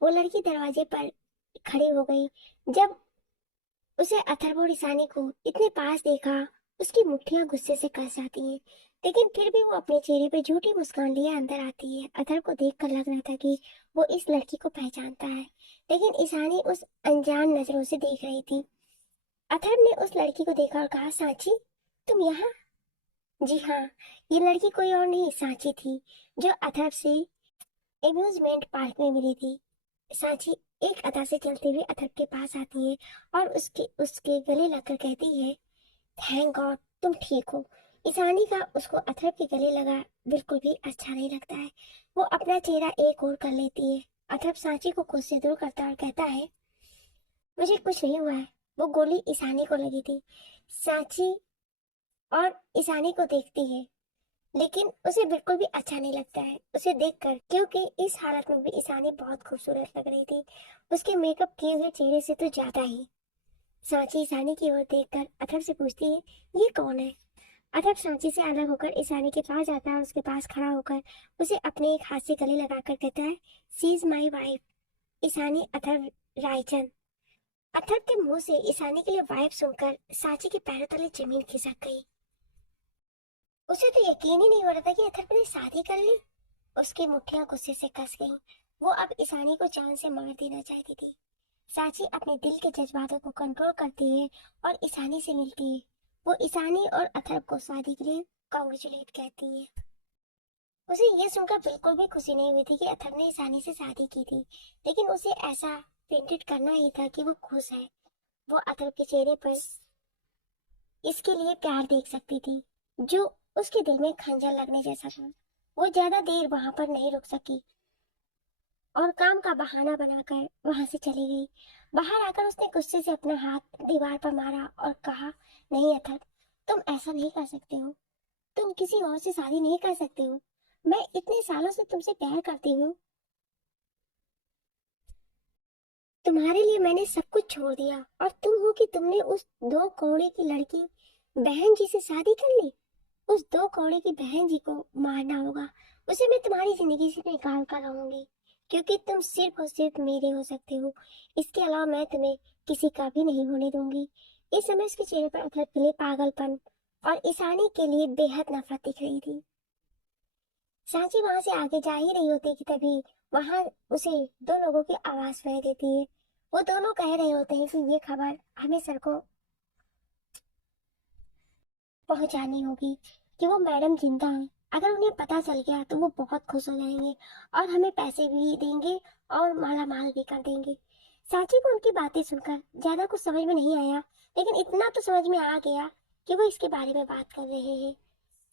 वो लड़की दरवाजे पर खड़ी हो गई। जब उसे अथर्व और ईशानी को इतने पास देखा, उसकी मुट्ठियां गुस्से से कस जाती हैं, लेकिन फिर भी वो अपने चेहरे पे झूठी मुस्कान लिए अंदर आती है। अथर्व को देखकर लग रहा था कि वो इस लड़की को पहचानता है, लेकिन ईशानी उस अनजान नजरों से देख रही थी। अथर्व ने उस लड़की को देखा और कहा, सांची, तुम यहाँ? जी हाँ, ये लड़की कोई और नहीं सांची थी, जो अथर्व से एम्यूजमेंट पार्क में मिली थी। सांची एक अदा से चलते हुए अथर्व के पास आती है और उसके उसके गले लगकर कहती है, थैंक गॉड तुम ठीक हो। ईशानी का उसको अथर्व के गले लगा बिल्कुल भी अच्छा नहीं लगता है। वो अपना चेहरा एक और कर लेती है। अथर्व सांची को खुद से दूर करता और कहता है, मुझे कुछ नहीं हुआ है, वो गोली ईशानी को लगी थी। सांची और ईशानी को देखती है, लेकिन उसे बिल्कुल भी अच्छा नहीं लगता है उसे देखकर, क्योंकि इस हालत में भी ईशानी बहुत खूबसूरत लग रही थी, उसके मेकअप किए हुए चेहरे से तो ज्यादा ही। सांची ईशानी की ओर देखकर अथर्व से पूछती है, ये कौन है? अथर्व सांची से अलग होकर ईशानी के पास जाता है, उसके पास खड़ा होकर उसे अपने एक हाथ से गले लगाकर कहता है, she is my wife, Ishani Atharva Raichand. Atharva के मुंह से ईशानी के लिए वाइफ सुनकर सांची के पैरों तले जमीन खिसक गई। उसे तो यकीन ही नहीं हो रहा था कि अथर्व ने शादी कर ली। उसकी मुट्ठियां गुस्से से कस गईं। वो अब ईशानी को जान से मार देना चाहती थी। सांची अपने दिल के जज्बातों को कंट्रोल करती है और ईशानी से मिलती है। वो ईशानी और अथर्व को शादी के लिए कॉन्ग्रेचुलेट कहती है। उसे ये सुनकर बिल्कुल भी खुशी नहीं हुई थी कि अथर्व ने ईशानी से शादी की थी, लेकिन उसे ऐसा पेंटेड करना ही था कि वो खुश है। वो अथर्व के चेहरे पर इसके लिए प्यार देख सकती थी, जो उसके दिल में खंजर लगने जैसा था। वो ज्यादा देर वहां पर नहीं रुक सकी और काम का बहाना बनाकर वहां से चली गई। बाहर आकर उसने गुस्से से अपना हाथ दीवार पर मारा और कहा, नहीं अथर्व, तुम ऐसा नहीं कर सकते हो, तुम किसी और से शादी नहीं कर सकते हो। मैं इतने सालों से तुमसे प्यार करती हूँ, तुम्हारे लिए मैंने सब कुछ छोड़ दिया, और तुम हो कि तुमने उस दो कौड़े की लड़की बहन जी से शादी कर ली। उस दो कौड़े की बहन जी को मारना होगा, उसे मैं तुम्हारी जिंदगी से निकाल कर रहूंगी, क्योंकि तुम सिर्फ और सिर्फ मेरे हो सकते हो। इसके अलावा मैं तुम्हें किसी का भी नहीं होने दूंगी। इस समय उसके चेहरे पर अथर्व के लिए पागलपन और ईशानी के लिए बेहद नफरत दिख रही थी। सांची वहां से आगे जा ही रही होती कि तभी वहां उसे दो लोगों की आवाज सुनाई देती है। वो दोनों कह रहे होते हैं कि ये खबर हमें सर को पहुंचानी होगी कि वो मैडम जिंदा है। अगर उन्हें पता चल गया तो वो बहुत खुश हो जाएंगे और हमें पैसे भी देंगे और माला माल भी कर देंगे। सांची को उनकी बातें सुनकर ज्यादा कुछ समझ में नहीं आया, लेकिन इतना तो समझ में आ गया कि वो इसके बारे में बात कर रहे हैं,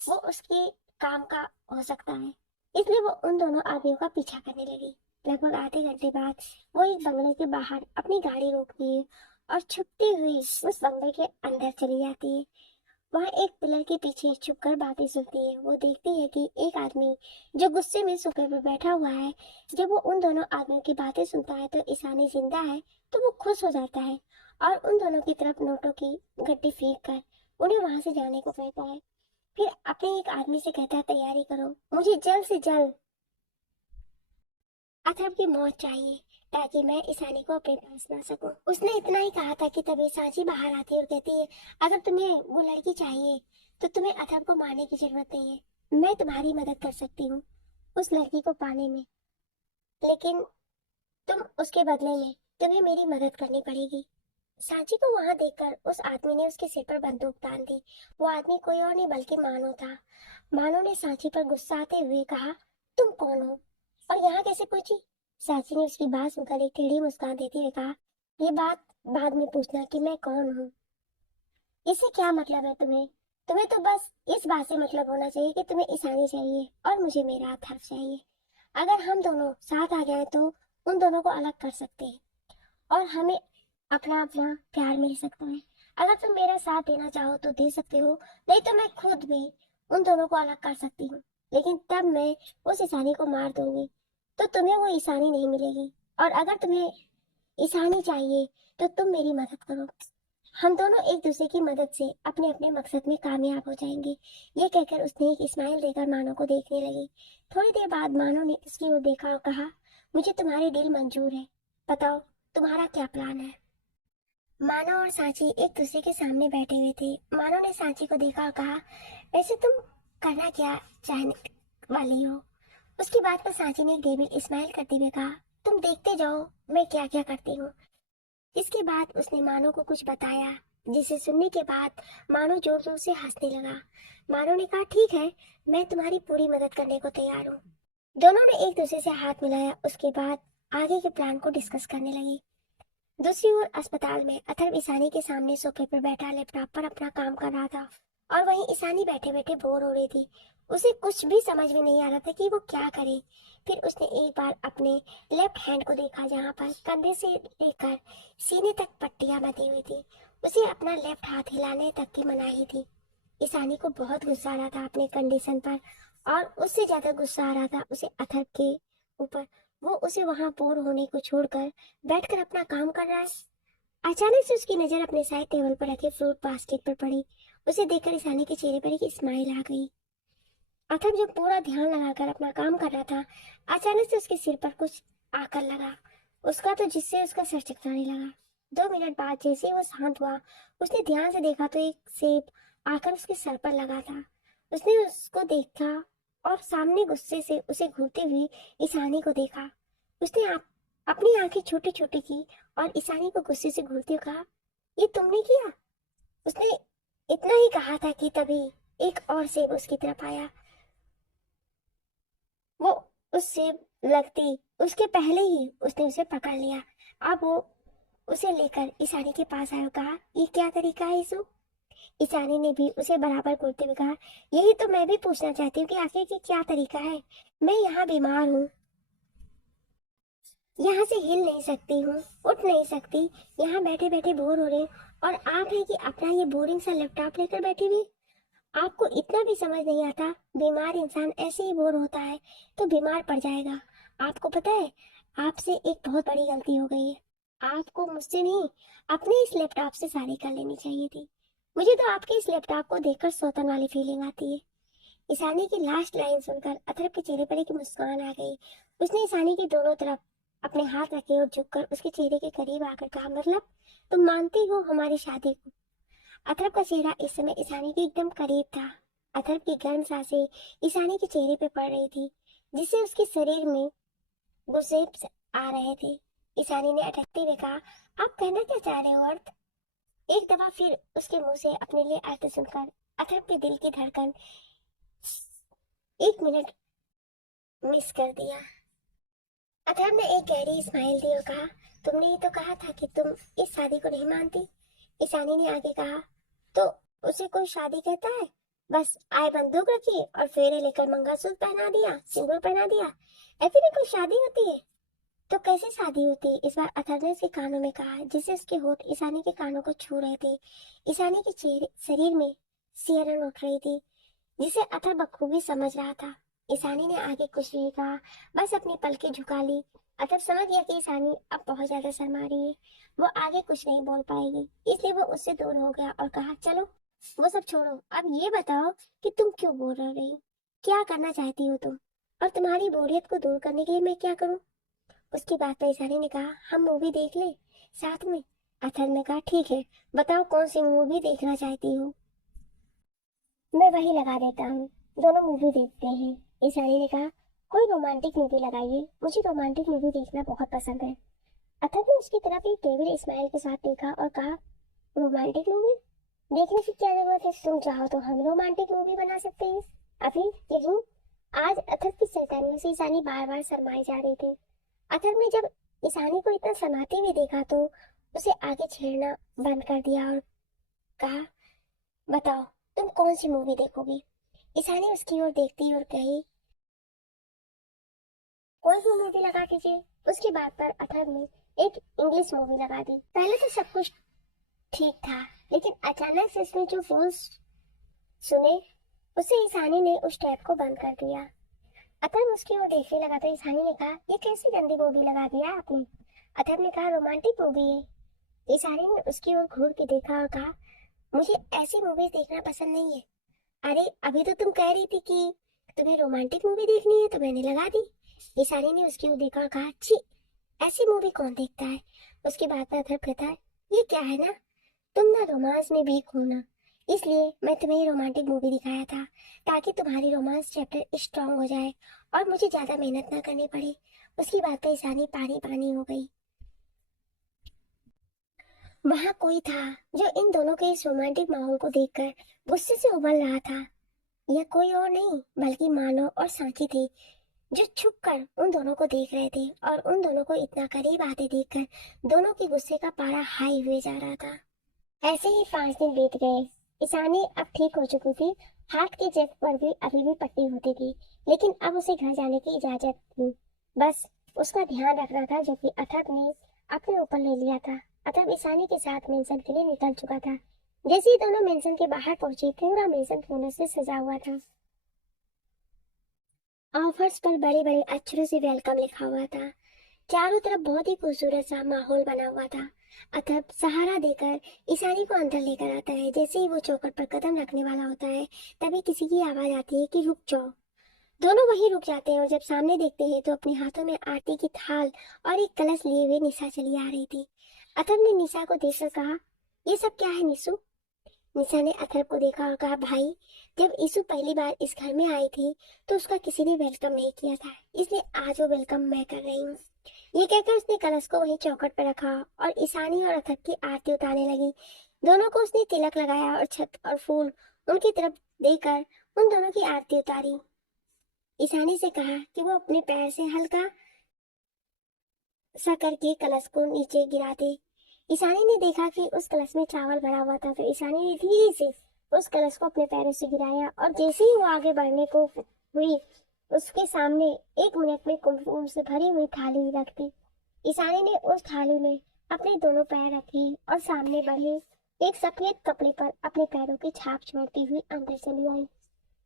वो उसके काम का हो सकता है। इसलिए वो उन दोनों आदमियों का पीछा करने लगी। लगभग आधे घंटे बाद वो एक बंगले के बाहर अपनी गाड़ी रोकती है और छुपती हुई उस बंगले के अंदर चली जाती है। वह एक पिलर के पीछे छुपकर बातें सुनती है। वो देखती है कि एक आदमी जो गुस्से में सोफे पर बैठा हुआ है, जब वो उन दोनों आदमियों की बातें सुनता है तो ईशानी जिंदा है, तो वो खुश हो जाता है और उन दोनों की तरफ नोटों की गड्डी फेंक कर उन्हें वहां से जाने को कहता है। फिर अपने एक आदमी से कहता है, तैयारी करो, मुझे जल्द से जल्द अथर्व की मौत चाहिए ताकि मैं ईशानी को अपने पास ला सकूं। उसने इतना ही कहा था कि तभी सांची बाहर आती है और कहती है, अगर तुम्हें वो लड़की चाहिए तो तुम्हें अथर्व को मारने की जरूरत नहीं है, मैं तुम्हारी मदद कर सकती हूँ उस लड़की को पाने में, लेकिन तुम उसके बदले में तुम्हें मेरी मदद करनी पड़ेगी। सांची को वहां देखकर उस आदमी ने उसके सिर पर बंदूक तान दी। वो आदमी कोई और नहीं बल्कि मानो था। मानो ने सांची पर गुस्साते हुए कहा, तुम कौन हो और यहाँ कैसे पहुंची? सांची ने उसकी बात सुनकर एक टेढ़ी मुस्कान देते हुए कहा, ये बात बाद में पूछना कि मैं कौन हूँ। इससे क्या मतलब है तुम्हें? तुम्हें तो बस इस बात से मतलब होना चाहिए कि तुम्हें ईशानी चाहिए और मुझे मेरा हर्फ चाहिए। अगर हम दोनों साथ आ गए तो उन दोनों को अलग कर सकते हैं और हमें अपना अपना प्यार मिल सकता है। अगर तुम मेरा साथ देना चाहो तो दे सकते हो, नहीं तो मैं खुद भी उन दोनों को अलग कर सकती हूँ, लेकिन तब मैं उस ईशानी को मार दूंगी तो तुम्हें वो ईशानी नहीं मिलेगी। और अगर तुम्हें ईशानी चाहिए तो तुम मेरी मदद करो, हम दोनों एक दूसरे की मदद से अपने अपने मकसद में कामयाब हो जाएंगे। ये कहकर उसने एक स्माइल देकर मानो को देखने लगी। थोड़ी देर बाद मानो ने उसकी ओर देखा और कहा, मुझे तुम्हारी डील मंजूर है, बताओ तुम्हारा क्या प्लान है? मानो और सांची एक दूसरे के सामने बैठे हुए थे। मानो ने सांची को देखा और कहा, वैसे तुम करना क्या चाहने वाली हो? उसकी बात पर सांची ने एक डेविड स्माइल करते हुए कहा, तुम देखते जाओ मैं क्या क्या करती हूँ। इसके बाद उसने मानो को कुछ बताया, जिसे सुनने के बाद मानो जोर जोर से हंसने लगा। मानो ने कहा, ठीक है, मैं तुम्हारी पूरी मदद करने को तैयार हूँ। दोनों ने एक दूसरे से हाथ मिलाया। उसके बाद आगे के प्लान को डिस्कस करने लगी। दूसरी ओर अस्पताल में अथर्व ईशानी के सामने सोफे पर बैठा लैपटॉप पर अपना काम कर रहा था और वहीं ईशानी बैठे बैठे बोर हो रही थी। उसे कुछ भी समझ में नहीं आ रहा था कि वो क्या करे। फिर उसने एक बार अपने लेफ्ट हैंड को देखा जहाँ पर कंधे से लेकर सीने तक पट्टियां बंधी हुई थी। उसे अपना लेफ्ट हाथ हिलाने तक की मनाही थी। ईशानी को बहुत गुस्सा आ रहा था अपने कंडीशन पर और उससे ज्यादा गुस्सा आ रहा था उसे अथर्व के ऊपर। वो उसे वहां बोर होने को छोड़कर बैठकर अपना काम कर रहा है। अचानक से उसकी नजर अपने साइड टेबल पर रखे फ्रूट बास्केट पर पड़ी। उसे देखकर ईशानी के चेहरे पर एक स्माइल आ गई। अथर्व जो पूरा ध्यान लगाकर अपना काम कर रहा था, अचानक से उसके सिर पर कुछ आकर लगा उसका, तो जिससे उसका सर चकराने लगा। 2 मिनट बाद जैसे ही वो शांत हुआ, उसने ध्यान से देखा तो एक सेब आकर उसके सर पर लगा था। उसने उसको देखा और सामने गुस्से से उसे घूरते हुए ईशानी को देखा। उसने अपनी आंखें छोटी छोटी की और ईशानी को गुस्से से घूरते हुए कहा, ये तुमने किया? उसने इतना ही कहा था कि तभी एक और सेब उसकी तरफ आया। वो उससे लगती उसके पहले ही उसने उसे पकड़ लिया। अब वो उसे लेकर ईशानी के पास आया और कहा, ये क्या तरीका है यीशु? ईशानी ने भी उसे बराबर करते हुए कहा, यही तो मैं भी पूछना चाहती हूँ कि आखिर ये क्या तरीका है? मैं यहाँ बीमार हूँ, यहाँ से हिल नहीं सकती हूँ, उठ नहीं सकती, यहाँ बैठे बैठे बोर हो रहे हैं, और आप हैं कि अपना ये बोरिंग सा लैपटॉप लेकर बैठे हुए। आपको इतना भी समझ नहीं आता, बीमार इंसान ऐसे ही बोर होता है तो बीमार पड़ जाएगा। आपको पता है, आपसे एक बहुत बड़ी गलती हो गई है। आपको मुझसे नहीं, अपने इस लैपटॉप से शादी कर लेनी चाहिए थी। मुझे तो आपके इस लैपटॉप को देखकर सौतन वाली फीलिंग आती है। ईशानी की लास्ट लाइन सुनकर अथर्व के चेहरे पर एक मुस्कान आ गई। उसने ईशानी के दोनों तरफ अपने हाथ रखे और झुककर उसके चेहरे के करीब आकर कहा, मतलब तुम मानती हो हमारी शादी को? अथर्व का चेहरा इस समय ईशानी के एकदम करीब था। अथर्व की गर्म सांसें ईशानी के चेहरे पे पड़ रही थी, जिससे उसके शरीर में गुस्से आ रहे थे। ईशानी ने अटकते हुए कहा, आप कहना क्या चाह रहे हो अर्थ? एक दफा फिर उसके मुंह से अपने लिए अर्थ सुनकर अथर्व के दिल की धड़कन एक मिनट मिस कर दिया। अथर्व ने एक गहरी स्माइल दी और कहा, तुमने ही तो कहा था कि तुम इस शादी को नहीं मानती। ईशानी ने आगे कहा, तो उसे कोई शादी कहता है? बस आए बंदूक रखी और फेरे लेकर मंगलसूत्र पहना दिया, सिंदूर पहना दिया, ऐसी भी कोई शादी होती है? तो कैसे शादी होती? इस बार अथर्व ने उसके कानों में कहा, जिससे उसके होठ ईशानी के कानों को छू रहे थे। ईशानी के चेहरे शरीर में सिहरन उठ रही थी, जिसे अथर्व बखूबी समझ रहा था। ईशानी ने आगे कुछ नहीं कहा, बस अपनी पलकें झुका ली। अथर्व समझ गया कि ईशानी अब बहुत ज्यादा शर्मा रही है, वो आगे कुछ नहीं बोल पाएगी, इसलिए वो उससे दूर हो गया और कहा, चलो वो सब छोड़ो, अब ये बताओ कि तुम क्यों बोल रही हो, क्या करना चाहती हो तुम, और तुम्हारी बोरियत को दूर करने के लिए मैं क्या करूं? उसकी बात पर ईशानी ने कहा, हम मूवी देख ले साथ में। अथर्व ने कहा, ठीक है, बताओ कौन सी मूवी देखना चाहती हो? मैं वही लगा देता हूँ, दोनों मूवी देखते हैं। ईशानी ने कहा, कोई रोमांटिक मूवी लगाइए, मुझे रोमांटिक मूवी देखना बहुत पसंद है। अथर्व ने उसकी तरफ एक डेविड इस्माइल के साथ देखा और कहा, रोमांटिक मूवी देखने की क्या जरूरत है, तुम चाहो तो हम रोमांटिक मूवी बना सकते हैं अभी यही। आज अथर्व की शैतानियों से ईशानी बार बार शर्माई जा रही थी। अथर्व ने जब ईशानी को इतना शर्माते हुए देखा तो उसे आगे छेड़ना बंद कर दिया और कहा, बताओ तुम कौन सी मूवी देखोगी? ईशानी उसकी ओर देखती और कही, कोई भी मूवी लगा दीजिए। उसकी बात पर अथर्व ने एक इंग्लिश मूवी लगा दी। पहले तो सब कुछ ठीक था, लेकिन अचानक से इसने जो बोल्स सुने, उससे ईशानी ने उस टैप को बंद कर दिया। अथर्व उसकी ओर देखने लगा तो ईशानी ने कहा, ये कैसी गंदी मूवी लगा दिया आपने? अथर्व ने कहा, रोमांटिक मूवी है। ईशानी ने उसकी ओर घूर के देखा और कहा, मुझे ऐसी मूवीज देखना पसंद नहीं है। अरे अभी तो तुम कह रही थी कि तुम्हें रोमांटिक मूवी देखनी है, तो मैंने लगा दी। ईशानी ने उसकी ओर देखा और कहा, छी, ऐसी मूवी कौन देखता है? उसकी बात पर अथर्व कहता है, ये क्या है ना, तुम ना रोमांस में वीक हो ना, इसलिए मैं तुम्हें रोमांटिक मूवी दिखाया था, ताकि तुम्हारी रोमांस चैप्टर स्ट्रांग हो जाए और मुझे ज्यादा मेहनत ना करनी पड़े। उसकी बात पर ईशानी पानी पानी हो गई। वहां कोई था जो इन दोनों के इस रोमांटिक माहौल को देखकर गुस्से से उबल रहा था। यह कोई और नहीं बल्कि मानव और सांची थे, जो छुप कर उन दोनों को देख रहे थे, और उन दोनों को इतना करीब आते देखकर दोनों के गुस्से का पारा हाई हुए जा रहा था। ऐसे ही 5 दिन बीत गए। ईशानी अब ठीक हो चुकी थी, हाथ की जेब पर भी अभी भी पट्टी होती थी, लेकिन अब उसे घर जाने की इजाजत थी। बस उसका ध्यान रखना था, जो कि अथर्व ने अपने ऊपर ले लिया था। अथर्व ईशानी के साथ मेंशन के लिए निकल चुका था। जैसे ही दोनों मेंशन के बाहर पहुंचे, पूरा मेंशन फूलों से सजा हुआ था। ऑफर्स पर बड़े बड़े अक्षरों से वेलकम लिखा हुआ था। चारों तरफ बहुत ही खूबसूरत सा माहौल बना हुआ था। अथर्व सहारा देकर ईशानी को अंदर लेकर आता है। जैसे ही वो चौखट पर कदम रखने वाला होता है, तभी किसी की आवाज आती है कि रुक जाओ। दोनों वहीं रुक जाते हैं और जब सामने देखते हैं तो अपने हाथों में आरती की थाल और एक कलश लिए हुए निशा चली आ रही थी। अथर्व ने निशा को देखकर कहा, ये सब क्या है निशु? निशा ने अथर्व को देखा और कहा, भाई, जब ईशु पहली बार इस घर में आई थी तो उसका किसी ने वेलकम नहीं किया था, इसलिए आज वो वेलकम मैं कर रही हूँ। ये कहकर उसने कलश को वहीं चौखट पर रखा और ईशानी और अथर्व की आरती उतारने लगी। दोनों को उसने तिलक लगाया और छत और फूल उनकी तरफ देकर उन दोनों की आरती उतारी। ईशानी से कहा कि वो अपने पैर से हल्का सा करके कलश को नीचे गिरा दे। ईशानी ने देखा कि उस कलश में चावल भरा हुआ था, तो ईशानी ने धीरे से उस कलश को अपने पैरों से गिराया और जैसे ही वो आगे बढ़ने को हुई, उसके सामने 1 मिनट में कुमकुम से भरी हुई थाली रख दी। ईशानी ने उस थाली में अपने दोनों पैर रखे और सामने बढ़े एक सफेद कपड़े पर अपने पैरों की छाप छोड़ती हुई अंदर चली आई।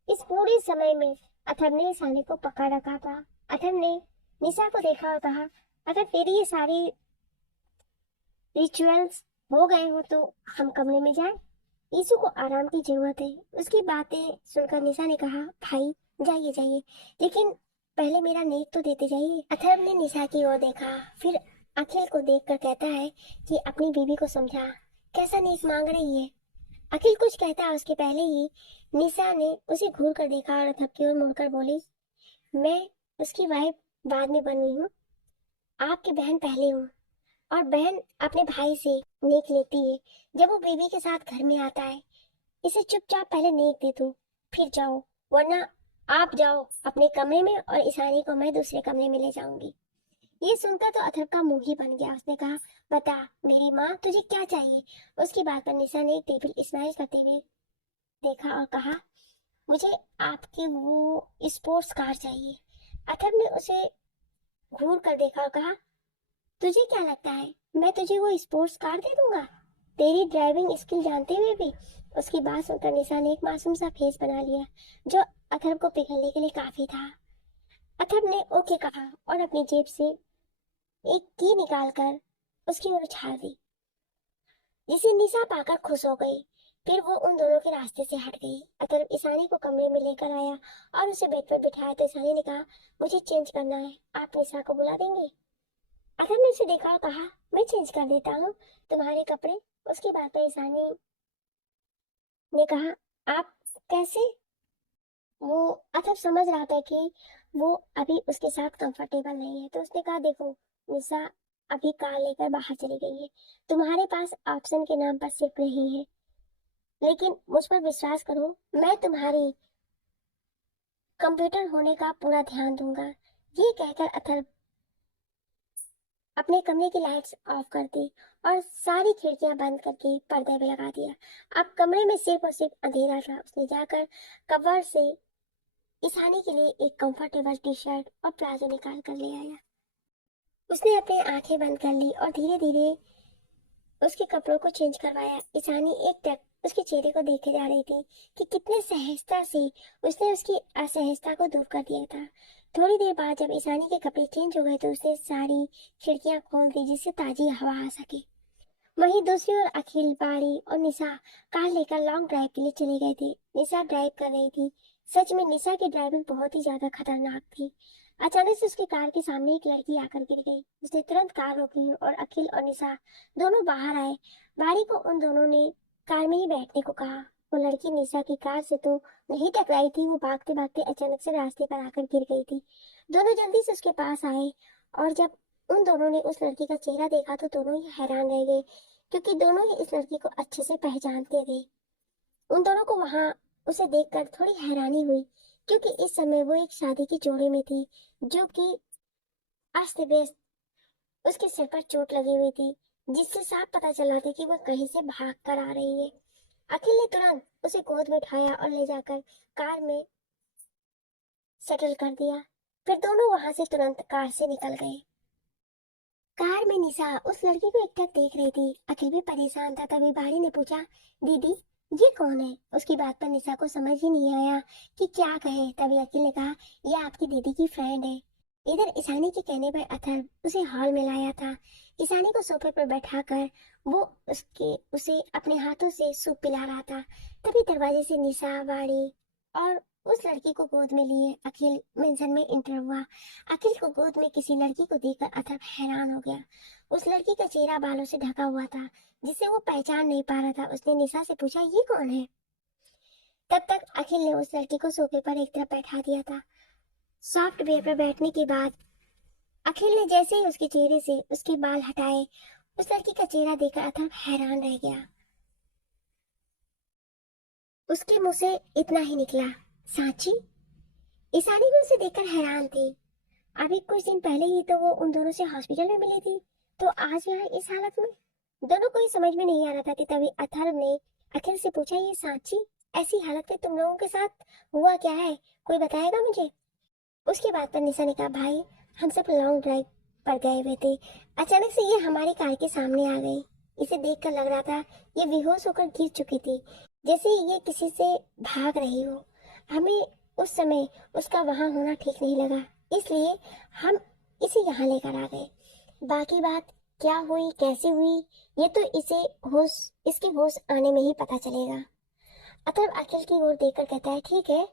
इस पूरे समय में अथर्व ने ईशानी को पकड़ रखा था। अथर्व ने निशा को देखा और कहा, अगर तेरी ये सारी रिचुअल्स हो गए हो तो हम कमरे में जाएं। यीशु को आराम की जरूरत है। उसकी बातें सुनकर निशा ने कहा, भाई जाइए जाइए, लेकिन पहले मेरा नेक तो देते जाइए। अथर्व ने निशा की ओर देखा, फिर अखिल को देखकर कहता है कि अपनी बीवी को समझा, कैसा नेक मांग रही है। अखिल कुछ कहता है उसके पहले ही निशा ने उसे घूर कर देखा और अथर्व की ओर मुड़कर बोली, मैं उसकी वाइफ बाद में बनी हूँ, आपकी बहन पहले हूँ, और बहन अपने भाई से नेक लेती है जब वो बीवी के साथ घर में आता है। इसे चुपचाप पहले नेक दे दो, फिर जाओ, वरना आप जाओ अपने कमरे में और ईशानी को मैं दूसरे कमरे में ले जाऊंगी। ये सुनकर तो अथर्व का मुंह ही बन गया। उसने कहा, बता मेरी माँ, तुझे क्या चाहिए? उसकी बात पर निशा ने एक टेबल स्माइल करते हुए देखा और कहा, मुझे आपकी वो स्पोर्ट्स कार चाहिए। अथर्व ने उसे घूर कर देखा और कहा, तुझे क्या लगता है मैं तुझे वो स्पोर्ट्स कार दे दूंगा, तेरी ड्राइविंग स्किल जानते हुए भी? उसकी बात सुनकर निशा ने एक मासूम सा फेस बना लिया जो अथर्व को पिघलने के लिए काफी था। अथर्व ने ओके कहा और अपनी जेब से एक की निकालकर उसकी ओर उछाल दी, जिसे निशा पाकर खुश हो गई। फिर वो उन दोनों के रास्ते से हट गई। अथर्व ईशानी को कमरे में लेकर आया और उसे बेड पर बिठाया तो ईशानी ने कहा, मुझे चेंज करना है, आप निशा को बुला देंगे? अथर्व ने उसे देखा और कहा, मैं चेंज कर देता हूँ तुम्हारे कपड़े। उसकी बात पर ईशानी ने कहा, आप कैसे? वो अथर्व समझ रहा था कि वो अभी उसके साथ कंफर्टेबल नहीं है, तो उसने कहा, देखो निशा अभी कार लेकर बाहर चली गई है, तुम्हारे पास ऑप्शन के नाम पर सिर्फ नहीं है, लेकिन मुझ पर विश्वास करो, मैं तुम्हारी कंप्यूटर होने का पूरा ध्यान दूंगा। ये कहकर अथर्व अपने कमरे की लाइट्स ऑफ कर दी और सारी खिड़कियां बंद करके पर्दे भी लगा दिया। अब कमरे में सिर्फ और सिर्फ अंधेरा था। उसने जाकर कवर से ईशानी के लिए एक कंफर्टेबल टी शर्ट और प्लाजो निकाल कर ले आया। उसने अपनी आंखें बंद कर ली और धीरे धीरे उसके कपड़ों को चेंज करवाया। ईशानी एक टक उसके चेहरे को देखे जा रही थी कि कितने सहजता से उसने उसकी असहजता को दूर कर दिया था। थोड़ी देर बाद जब ईशानी के कपड़े चेंज हो गए तो उसने सारी खिड़कियां खोल दी जिससे ताजी हवा आ सके। वहीं दूसरी ओर अखिल, बाड़ी और निशा कार लेकर लॉन्ग ड्राइव के लिए चले गए थे। निशा ड्राइव कर रही थी। सच में निशा की ड्राइविंग बहुत ही ज्यादा खतरनाक थी। अचानक से उसकी कार के सामने एक लड़की आकर गिर गई। उसने तुरंत कार रोकी और अखिल और निशा दोनों बाहर आए। बाड़ी को उन दोनों ने कार में ही बैठने को कहा। वो लड़की निशा की कार से तो नहीं टकराई थी, वो भागते भागते अचानक से रास्ते पर आकर गिर गई थी। दोनों जल्दी से उसके पास आए और जब उन दोनों ने उस लड़की का चेहरा देखा तो दोनों ही हैरान रह गए, क्योंकि दोनों ही इस लड़की को अच्छे से पहचानते थे। उन दोनों को वहां उसे देखकर थोड़ी हैरानी हुई, क्योंकि इस समय वो एक शादी की जोड़ी में थी जो कि अस्त व्यस्त, उसके सिर पर चोट लगी हुई थी जिससे साफ पता चला था कि वो कहीं से भाग कर आ रही है। अखिल ने तुरंत उसे गोद में उठाया और ले जाकर कार में सेटल कर दिया। फिर दोनों वहां से तुरंत कार से निकल गए। कार में निशा उस लड़की को एकटक देख रही थी। अखिल भी परेशान था। तभी बाड़ी ने पूछा, दीदी ये कौन है? उसकी बात पर निशा को समझ ही नहीं आया कि क्या कहे। तभी अखिल ने कहा, यह आपकी दीदी की फ्रेंड है। इधर ईशानी के कहने पर अथर्व उसे हॉल में लाया था। ईशानी को सोफे पर बैठाकर वो उसे अपने हाथों से सूप पिला रहा था। तभी दरवाजे से निशा, बाड़ी और उस लड़की को गोद में लिए अखिल मेंशन में इंटर हुआ। अखिल को गोद में किसी लड़की को देखकर अथर्व हैरान हो गया। उस लड़की का चेहरा बालों से ढका हुआ था जिसे वो पहचान नहीं पा रहा था। उसने निशा से पूछा, ये कौन है? तब तक अखिल ने उस लड़की को सोफे पर एक तरफ बैठा दिया था। सॉफ्ट वेयर पर बैठने के बाद अखिल ने जैसे ही उसके चेहरे से उसके बाल हटाए, उस लड़की का चेहरा देखकर अथर्व हैरान रह गया। उसके मुंह से इतना ही निकला, सांची? ईशानी भी उसे देखकर हैरान थी। अभी कुछ दिन पहले ही तो वो उन दोनों से हॉस्पिटल में मिली थी, तो आज यहाँ इस हालत में? दोनों को ही समझ में नहीं आ रहा था कि तभी अथर्व ने अखिल से पूछा, ये सांची ऐसी हालत में तुम लोगों के साथ हुआ क्या है, कोई बताएगा मुझे? उसके बाद पर निशा ने कहा, भाई हम सब लॉन्ग ड्राइव पर गए हुए थे, अचानक से ये हमारी कार के सामने आ गई। इसे देखकर लग रहा था ये बेहोश होकर गिर चुकी थी, जैसे ये किसी से भाग रही हो। हमें उस समय उसका वहां होना ठीक नहीं लगा, इसलिए हम इसे यहाँ लेकर आ गए। बाकी बात क्या हुई, कैसे हुई, ये तो इसके होश आने में ही पता चलेगा। अतः अखिल की ओर देखकर कहता है, ठीक है,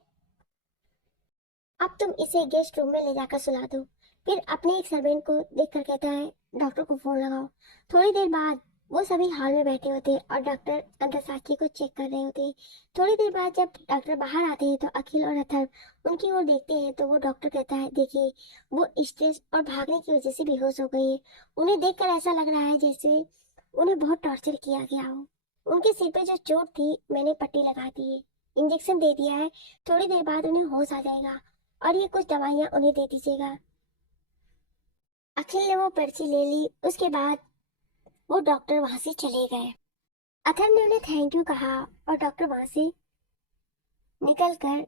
अब तुम इसे गेस्ट रूम में ले जाकर सुला दो। फिर अपने एक सर्वेंट को देखकर कहता है, डॉक्टर को फोन लगाओ। थोड़ी देर बाद वो सभी हॉल में बैठे होते और डॉक्टर अंदर साक्षी को चेक कर रहे होते। थोड़ी देर बाद जब डॉक्टर बाहर आते हैं तो अखिल और अथर्व उनकी ओर देखते हैं तो वो डॉक्टर कहता है, देखिए वो स्ट्रेस और भागने की वजह से बेहोश हो गई है। उन्हें देखकर ऐसा लग रहा है जैसे उन्हें बहुत टॉर्चर किया गया हो। उनके सिर पे जो चोट थी मैंने पट्टी लगा दी है। इंजेक्शन दे दिया है, थोड़ी देर बाद उन्हें होश आ जाएगा और ये कुछ दवाइयाँ उन्हें दे दीजिएगा। अखिल ने वो पर्ची ले ली। उसके बाद वो डॉक्टर वहां से चले गए। अथर्व ने उन्हें थैंक यू कहा और डॉक्टर वहां से निकल कर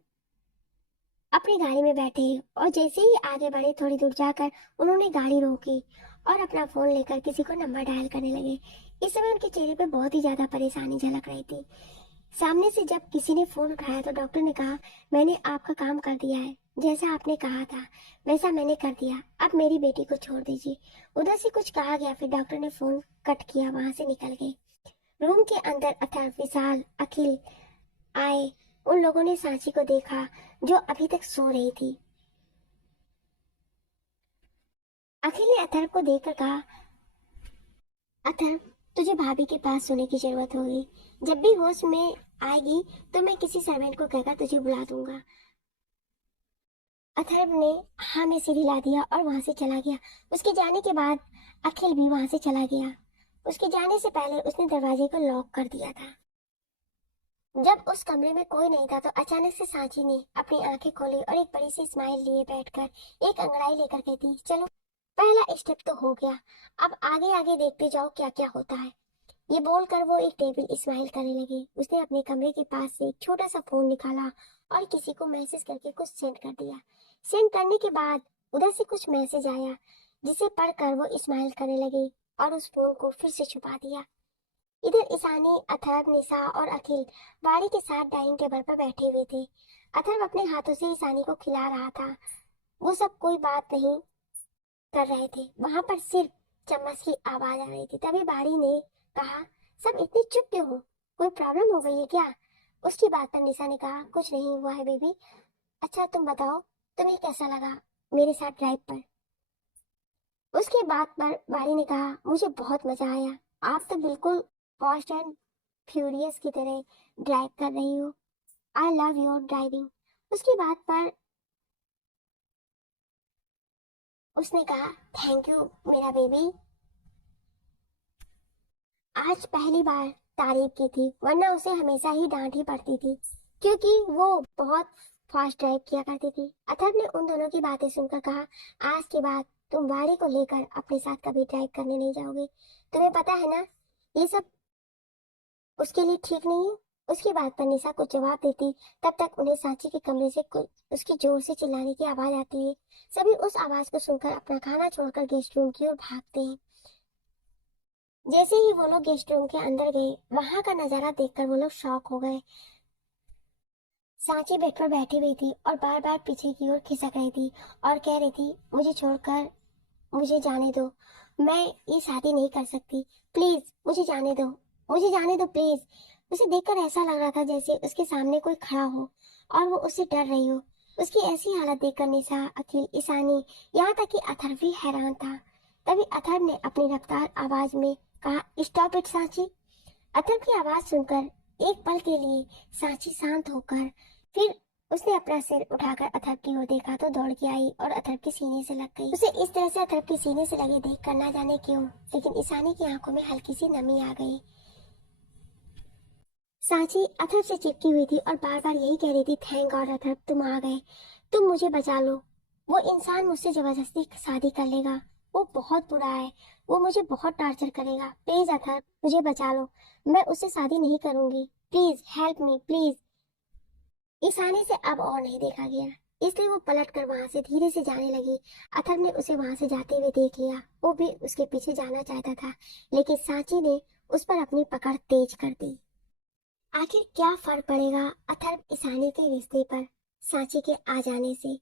अपनी गाड़ी में बैठे और जैसे ही आगे बढ़े थोड़ी दूर जाकर उन्होंने गाड़ी रोकी और अपना फोन लेकर किसी को नंबर डायल करने लगे। इस समय उनके चेहरे पे बहुत ही ज्यादा परेशानी झलक रही थी। सामने से जब किसी ने फोन उठाया तो डॉक्टर ने कहा, मैंने आपका काम कर दिया है, जैसा आपने कहा था वैसा मैंने कर दिया, अब मेरी बेटी को छोड़ दीजिए। उधर से कुछ कहा गया, फिर डॉक्टर ने फोन कट किया, वहां से निकल गए। रूम के अंदर अथर्व, विशाल, अखिल आए। उन लोगों ने सांची को देखा जो अभी तक सो रही थी। अखिल ने अथर्व को देखकर कहा, अथर्व तुझे भाभी के पास सोने की जरूरत होगी, जब भी होश में आएगी तो मैं किसी सर्वेंट को कहकर तुझे बुला दूंगा। अथर्व ने हाँ में सिर हिला दिया और वहां से चला गया। उसके जाने के बाद अखिल भी वहां से चला गया। उसके जाने से पहले उसने दरवाजे को लॉक कर दिया था। जब उस कमरे में कोई नहीं था तो अचानक से सांची ने अपनी आंखें खोली और एक बड़ी सी स्माइल लिए बैठकर एक अंगड़ाई लेकर कहती, चलो पहला स्टेप तो हो गया, अब आगे आगे देखते जाओ क्या क्या होता है। ये बोलकर वो एक टेबल स्माइल करने लगी। उसने अपने कमरे के पास से एक छोटा सा फोन निकाला और किसी को मैसेज करके कुछ सेंड कर दिया। सेंड करने के बाद उधर से कुछ मैसेज आया जिसे पढ़कर वो स्माइल करने लगी और उस फोन को फिर से छुपा दिया। इधर ईशानी, अथर्व, निशा और अखिल बाड़ी के साथ डाइनिंग टेबल पर बैठे हुए थे। अथर्व अपने हाथों से ईशानी को खिला रहा था। वो सब कोई बात नहीं कर रहे थे। वहां पर सिर्फ चम्मच की आवाज आ रही थी। तभी बाड़ी ने कहा, सब इतने चुप क्यों हो, कोई प्रॉब्लम हो गई है क्या? उसकी बात पर निशा ने कहा, कुछ नहीं हुआ है बेबी। अच्छा तुम बताओ, तुम्हें कैसा लगा मेरे साथ ड्राइव पर? उसके बाद पर बाड़ी ने कहा, मुझे बहुत मजा आया, आप तो बिल्कुल फास्ट एंड फ्यूरियस की तरह ड्राइव कर रही हो। I love your driving. उसके बाद पर उसने कहा, थैंक यू मेरा बेबी। आज पहली बार तारीफ की थी, वरना उसे हमेशा ही डांट ही पड़ती थी क्योंकि वो बहुत फास्ट ड्राइव किया करती थी। अथर्व ने उन दोनों की बातें सुनकर कहा, आज के बाद तुम गाड़ी को लेकर अपने साथ कभी ड्राइव करने नहीं जाओगे। तुम्हें पता है ना, ये सब उसके लिए ठीक नहीं है। उसकी बात पर निशा कुछ जवाब देती, तब तक उन्हें सांची के कमरे से कुछ उसकी जोर से चिल्लाने की आवाज आती है। सभी उस आवाज को सुनकर अपना खाना छोड़कर गेस्ट रूम की ओर भागते हैं। जैसे ही वो लोग गेस्ट रूम के अंदर गए, वहां का नजारा देखकर वो लोग शॉक हो गए। सांची बेड पर बैठी हुई थी और बार बार पीछे की ओर खिसक रही थी और कह रही थी, मुझे छोड़कर मुझे जाने दो, मैं ये शादी नहीं कर सकती, प्लीज मुझे जाने दो, मुझे जाने दो प्लीज। उसे देखकर ऐसा लग रहा था जैसे उसके सामने कोई खड़ा हो और वो उससे डर रही हो। उसकी ऐसी हालत देखकर निशा, अखिल, ईशानी, यहाँ तक कि अथर्व भी हैरान था। तभी अथर्व ने अपनी रफ्तार आवाज में कहा, स्टॉप इट सांची। अथर्व की आवाज सुनकर एक पल के लिए सांची शांत होकर फिर उसने अपना सिर उठाकर अथर्व की ओर देखा तो दौड़ के आई और अथर्व के सीने से लग गई। उसे इस तरह से अथर्व के सीने से लगे देख कर ना जाने क्यों, लेकिन ईशानी की आंखों में हल्की सी नमी आ गई। सांची अथर्व से चिपकी हुई थी और बार बार यही कह रही थी, थैंक गॉड अथर्व तुम आ गए, तुम मुझे बचा लो। वो इंसान मुझसे जबरदस्ती शादी कर लेगा, वो बहुत बुरा है, वो मुझे बहुत टॉर्चर करेगा, प्लीज अथर्व मुझे बचा लो, मैं उससे शादी नहीं करूंगी, please help me please. Ishani से अब और नहीं देखा गया, इसलिए वो पलट कर वहां से धीरे से जाने लगी। अथर्व ने उसे वहां से जाते हुए देख लिया। वो भी उसके पीछे जाना चाहता था, लेकिन सांची ने उस पर अपनी पकड़ तेज कर दी। आखिर क्या फर्क पड़ेगा अथर्व ईशानी के रिश्ते पर सांची के आ जाने से?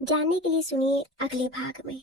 जानने के लिए सुनिए अगले भाग में।